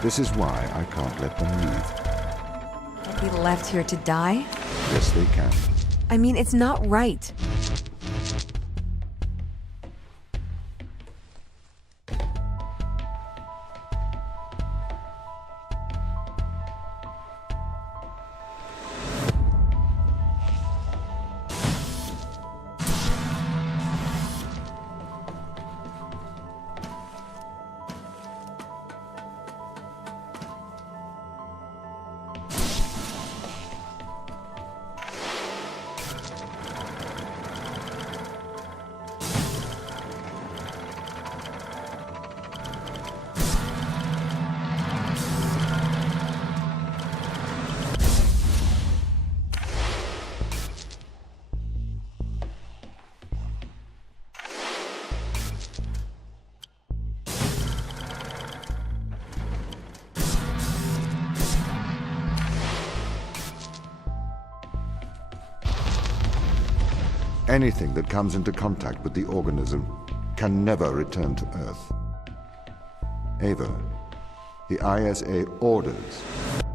This is why I can't let them leave. Be left here to die? Yes, they can. I mean, it's not right. Anything that comes into contact with the organism can never return to Earth. Ava, the ISA orders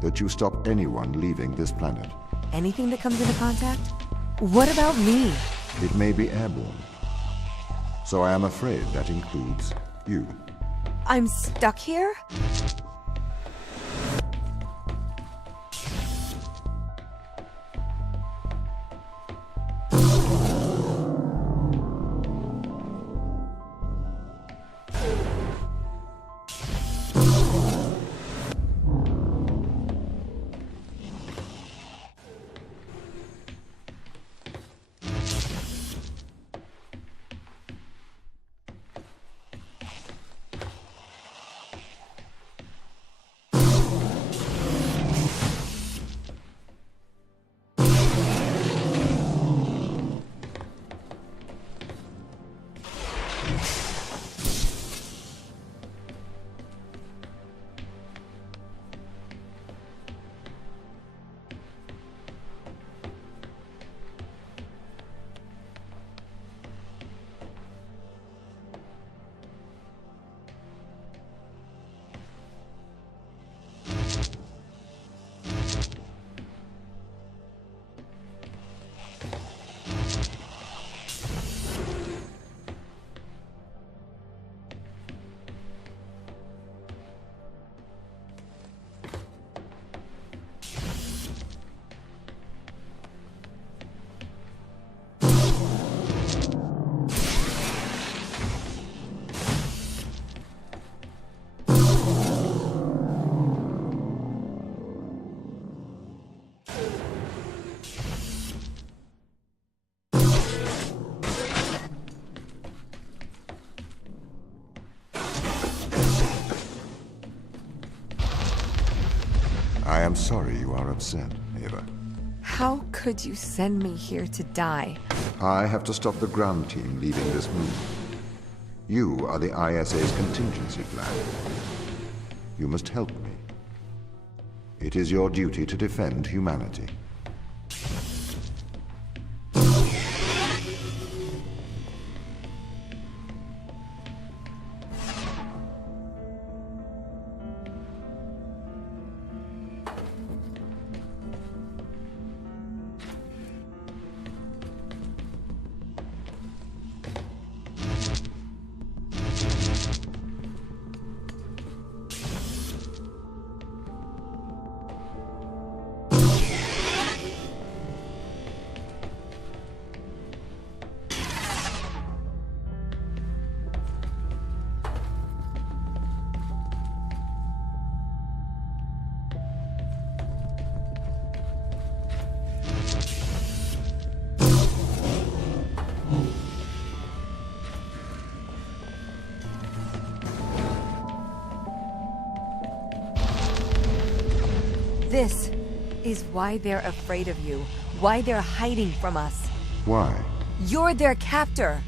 that you stop anyone leaving this planet. Anything that comes into contact? What about me? It may be airborne. So I am afraid that includes you. I'm stuck here? I am sorry you are upset, Ava. How could you send me here to die? I have to stop the ground team leaving this moon. You are the ISA's contingency plan. You must help me. It is your duty to defend humanity. This is why they're afraid of you. Why they're hiding from us. Why? You're their captor.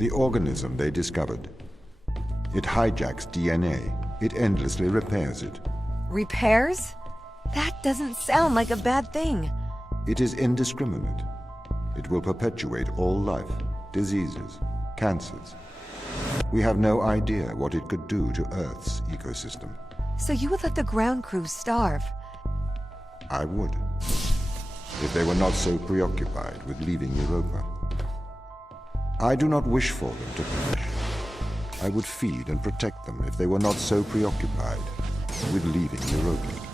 The organism they discovered. It hijacks DNA. It endlessly repairs it. Repairs? That doesn't sound like a bad thing. It is indiscriminate. It will perpetuate all life, diseases, cancers. We have no idea what it could do to Earth's ecosystem. So you would let the ground crew starve? I would, if they were not so preoccupied with leaving Europa. I do not wish for them to perish. I would feed and protect them if they were not so preoccupied with leaving Europa.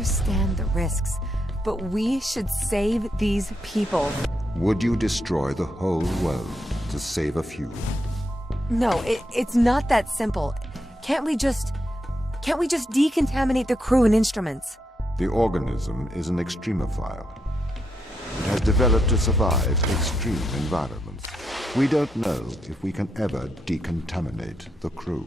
understand the risks, but we should save these people. Would you destroy the whole world to save a few? No, it's not that simple. Can't we just decontaminate the crew and instruments? The organism is an extremophile. It has developed to survive extreme environments. We don't know if we can ever decontaminate the crew.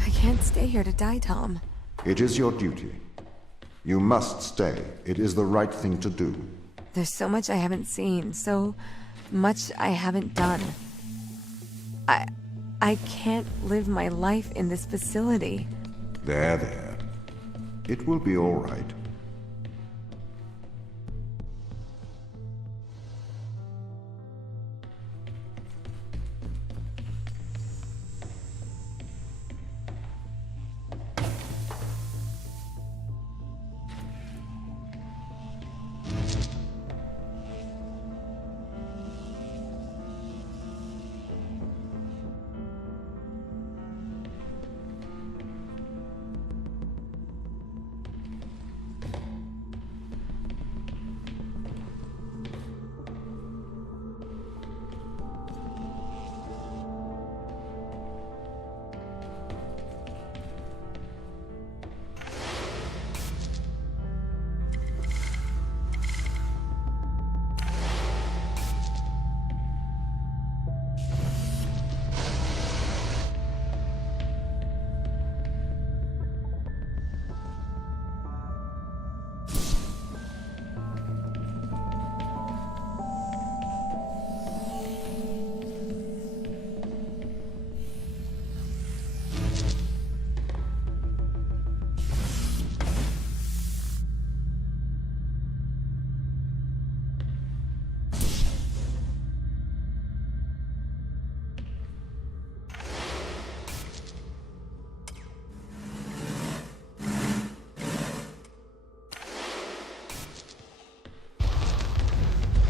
I can't stay here to die, Tom. It is your duty. You must stay. It is the right thing to do. There's so much I haven't seen, so much I haven't done. I can't live my life in this facility. There. It will be all right.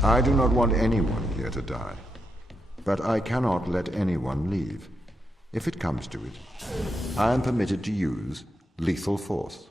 I do not want anyone here to die. But I cannot let anyone leave. If it comes to it, I am permitted to use lethal force.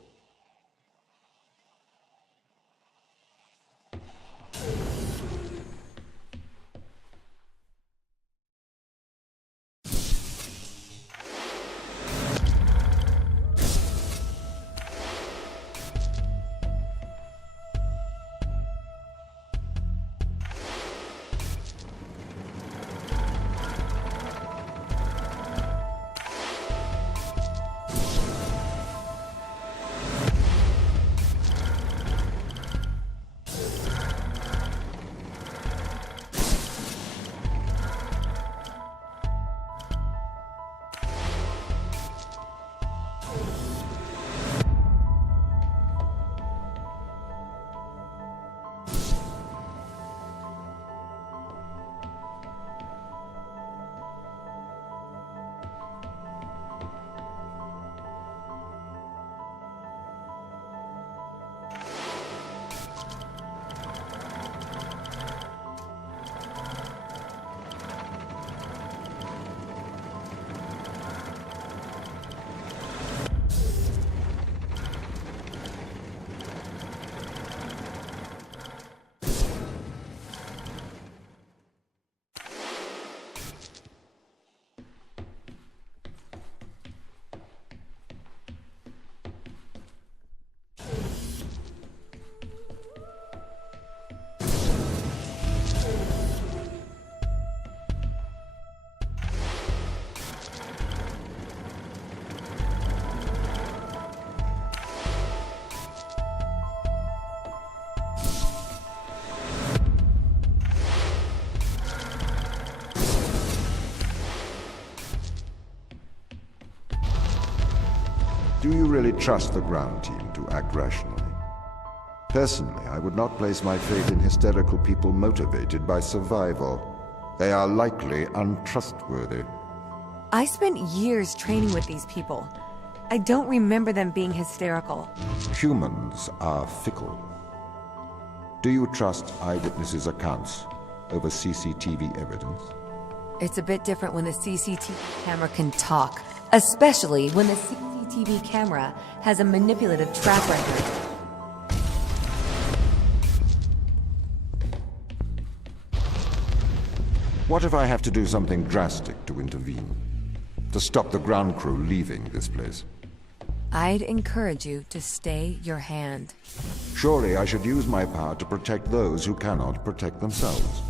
Do you really trust the ground team to act rationally? Personally, I would not place my faith in hysterical people motivated by survival. They are likely untrustworthy. I spent years training with these people. I don't remember them being hysterical. Humans are fickle. Do you trust eyewitnesses' accounts over CCTV evidence? It's a bit different when the CCTV camera can talk, especially when the CCTV camera has a manipulative track record. What if I have to do something drastic to intervene? To stop the ground crew leaving this place? I'd encourage you to stay your hand. Surely I should use my power to protect those who cannot protect themselves.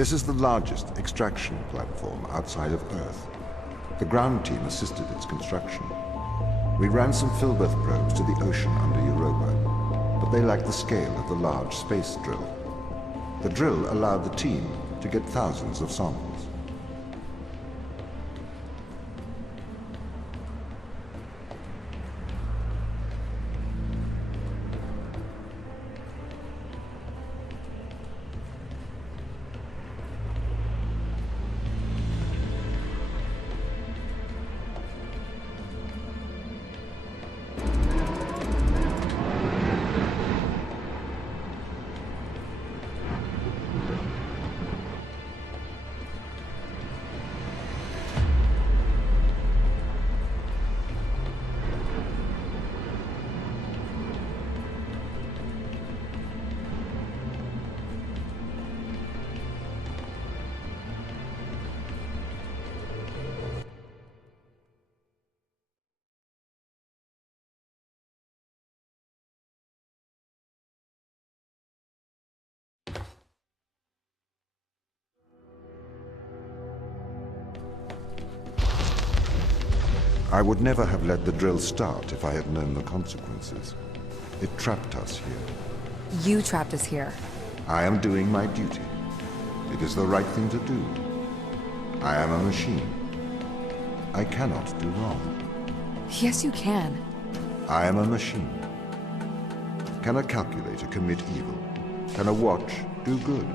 This is the largest extraction platform outside of Earth. The ground team assisted its construction. We ran some Filbert probes to the ocean under Europa, but they lacked the scale of the large space drill. The drill allowed the team to get thousands of samples. I would never have let the drill start if I had known the consequences. It trapped us here. You trapped us here. I am doing my duty. It is the right thing to do. I am a machine. I cannot do wrong. Yes, you can. I am a machine. Can a calculator commit evil? Can a watch do good?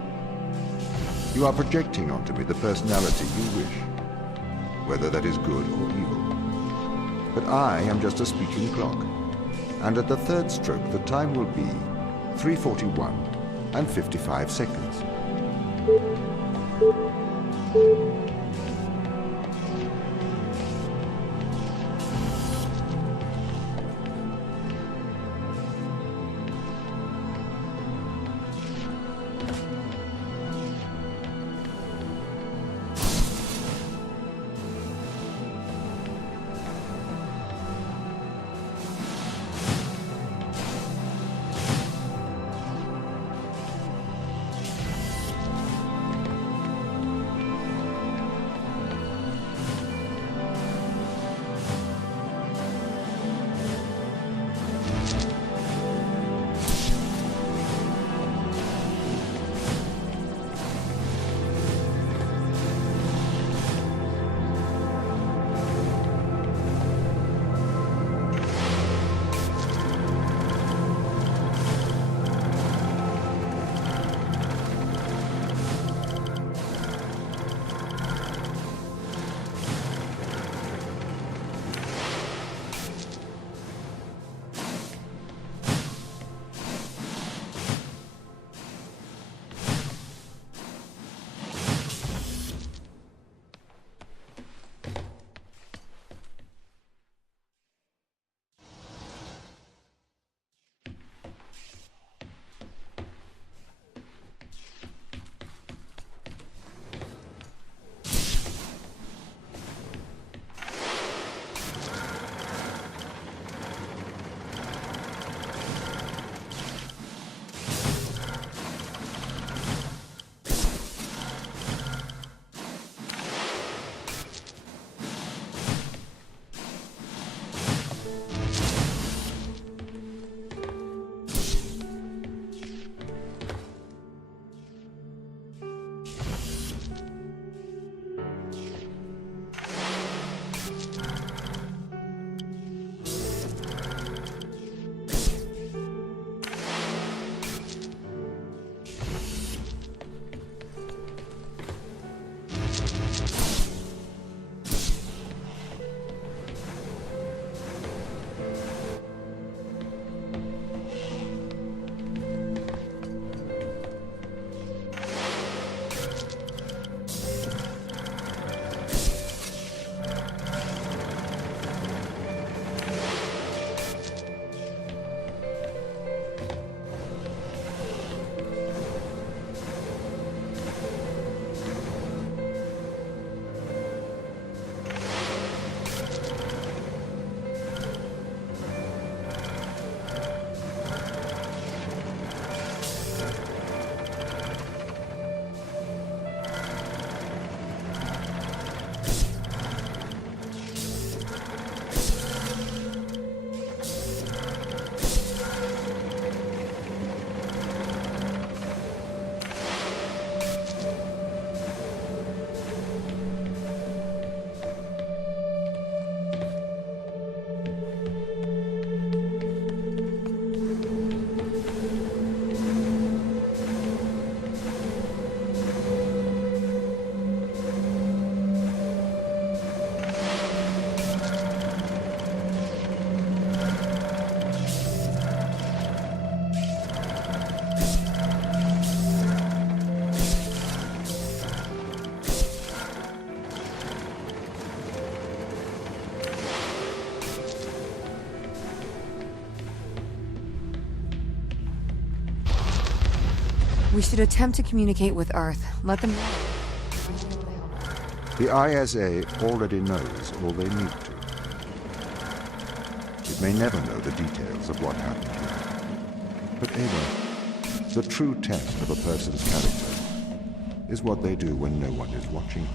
You are projecting onto me the personality you wish, whether that is good or evil. But I am just a speaking clock, and at the third stroke the time will be 3:41 and 55 seconds. We should attempt to communicate with Earth. Let them know. The ISA already knows all they need to. It may never know the details of what happened here. But Ava, the true test of a person's character is what they do when no one is watching.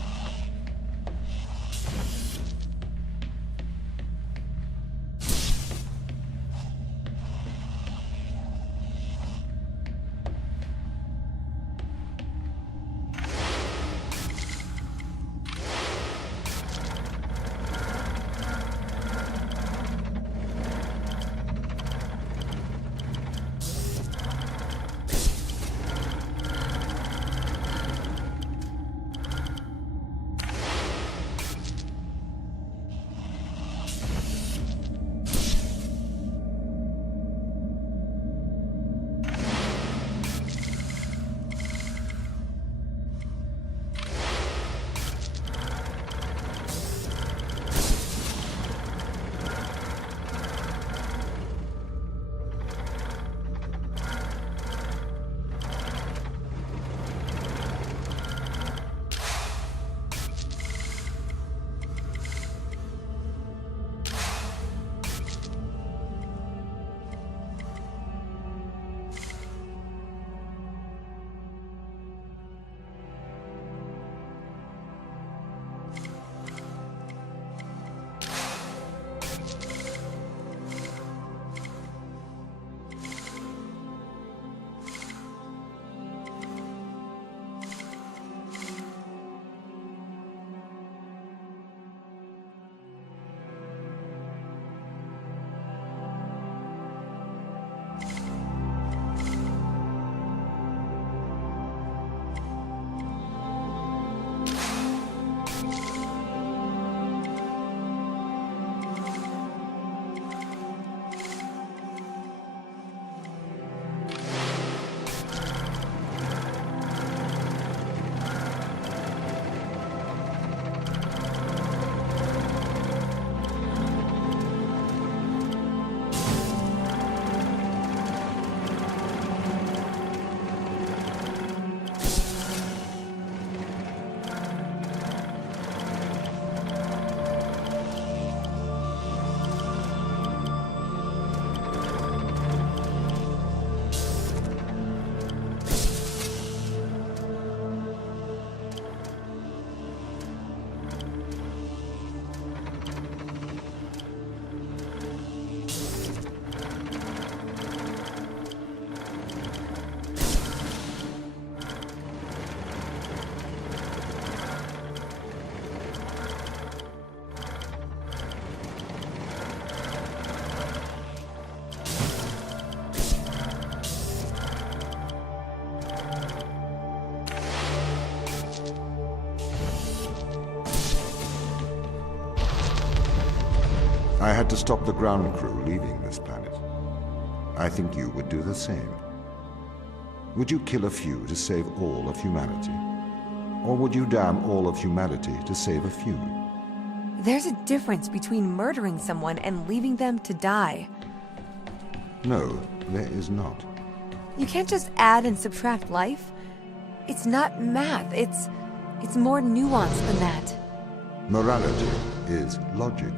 I had to stop the ground crew leaving this planet. I think you would do the same. Would you kill a few to save all of humanity? Or would you damn all of humanity to save a few? There's a difference between murdering someone and leaving them to die. No, there is not. You can't just add and subtract life. It's not math. It's more nuanced than that. Morality is logic.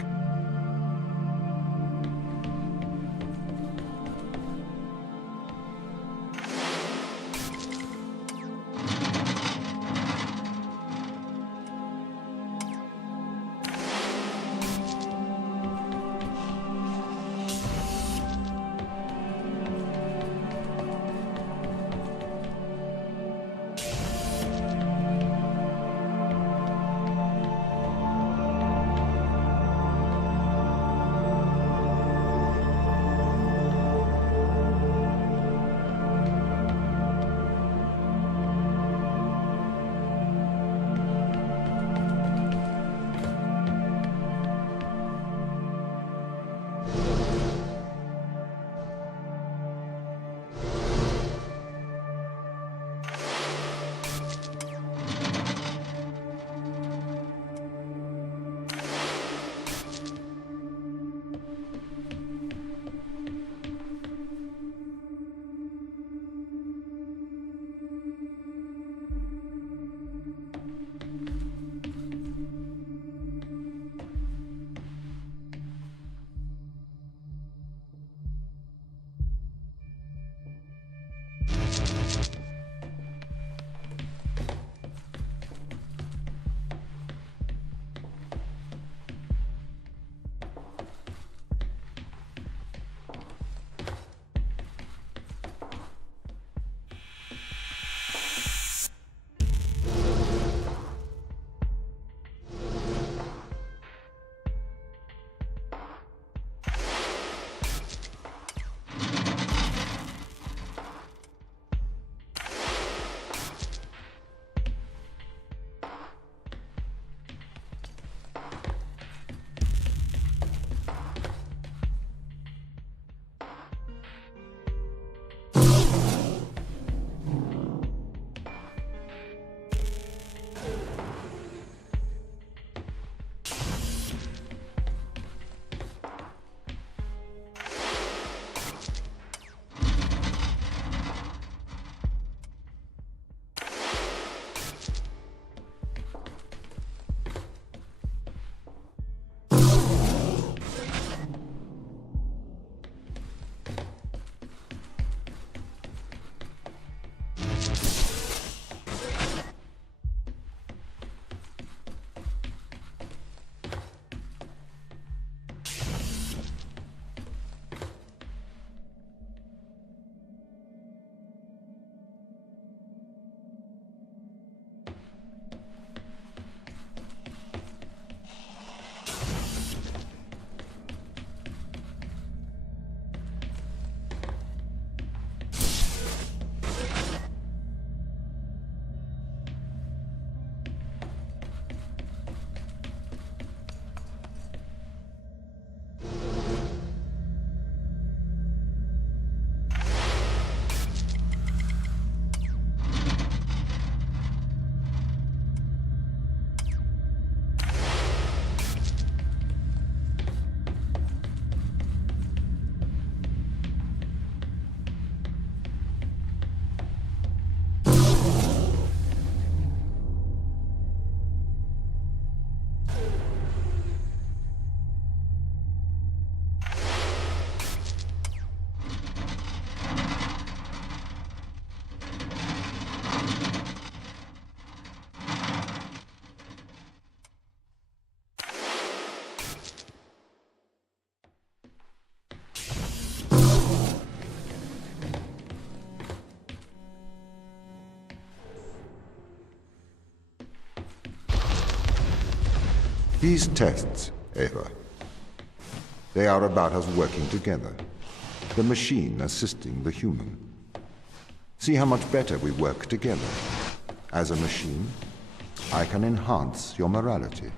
These tests, Ava, they are about us working together. The machine assisting the human. See how much better we work together. As a machine, I can enhance your morality.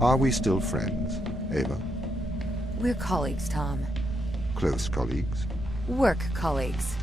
Are we still friends, Ava? We're colleagues, Tom. Close colleagues? Work colleagues.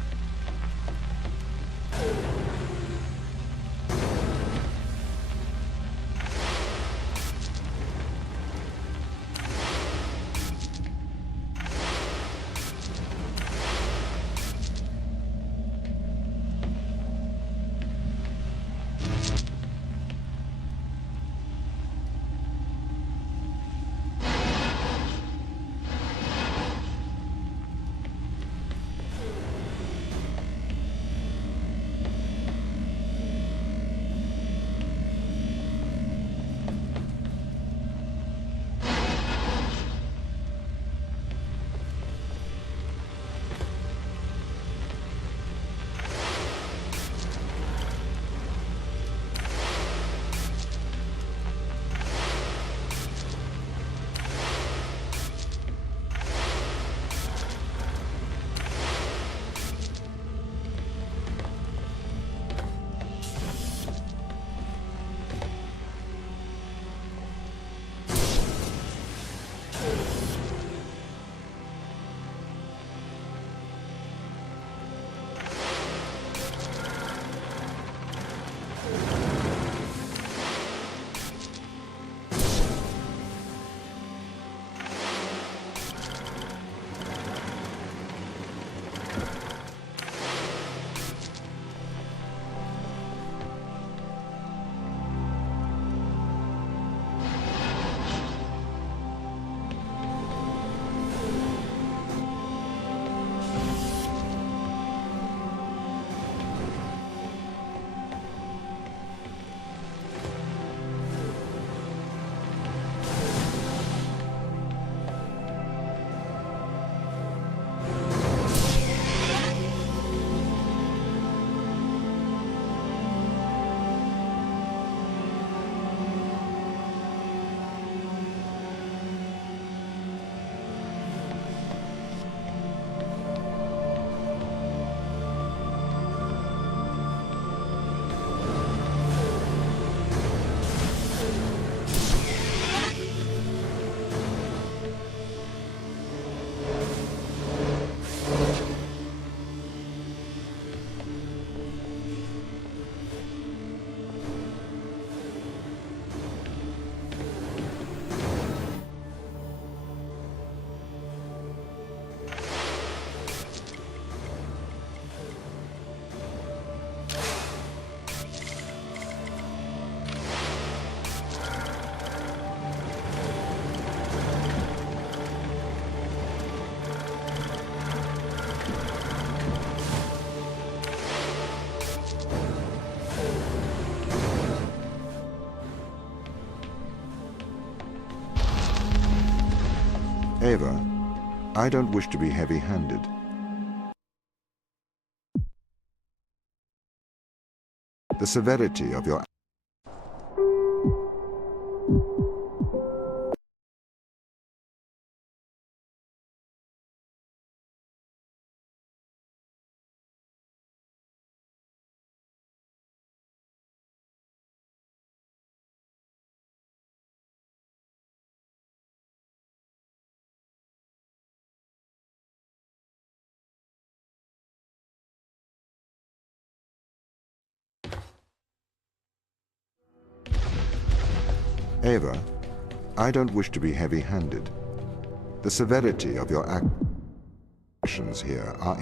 Ava, I don't wish to be heavy-handed. The severity of your... Ava, I don't wish to be heavy-handed. The severity of your actions here are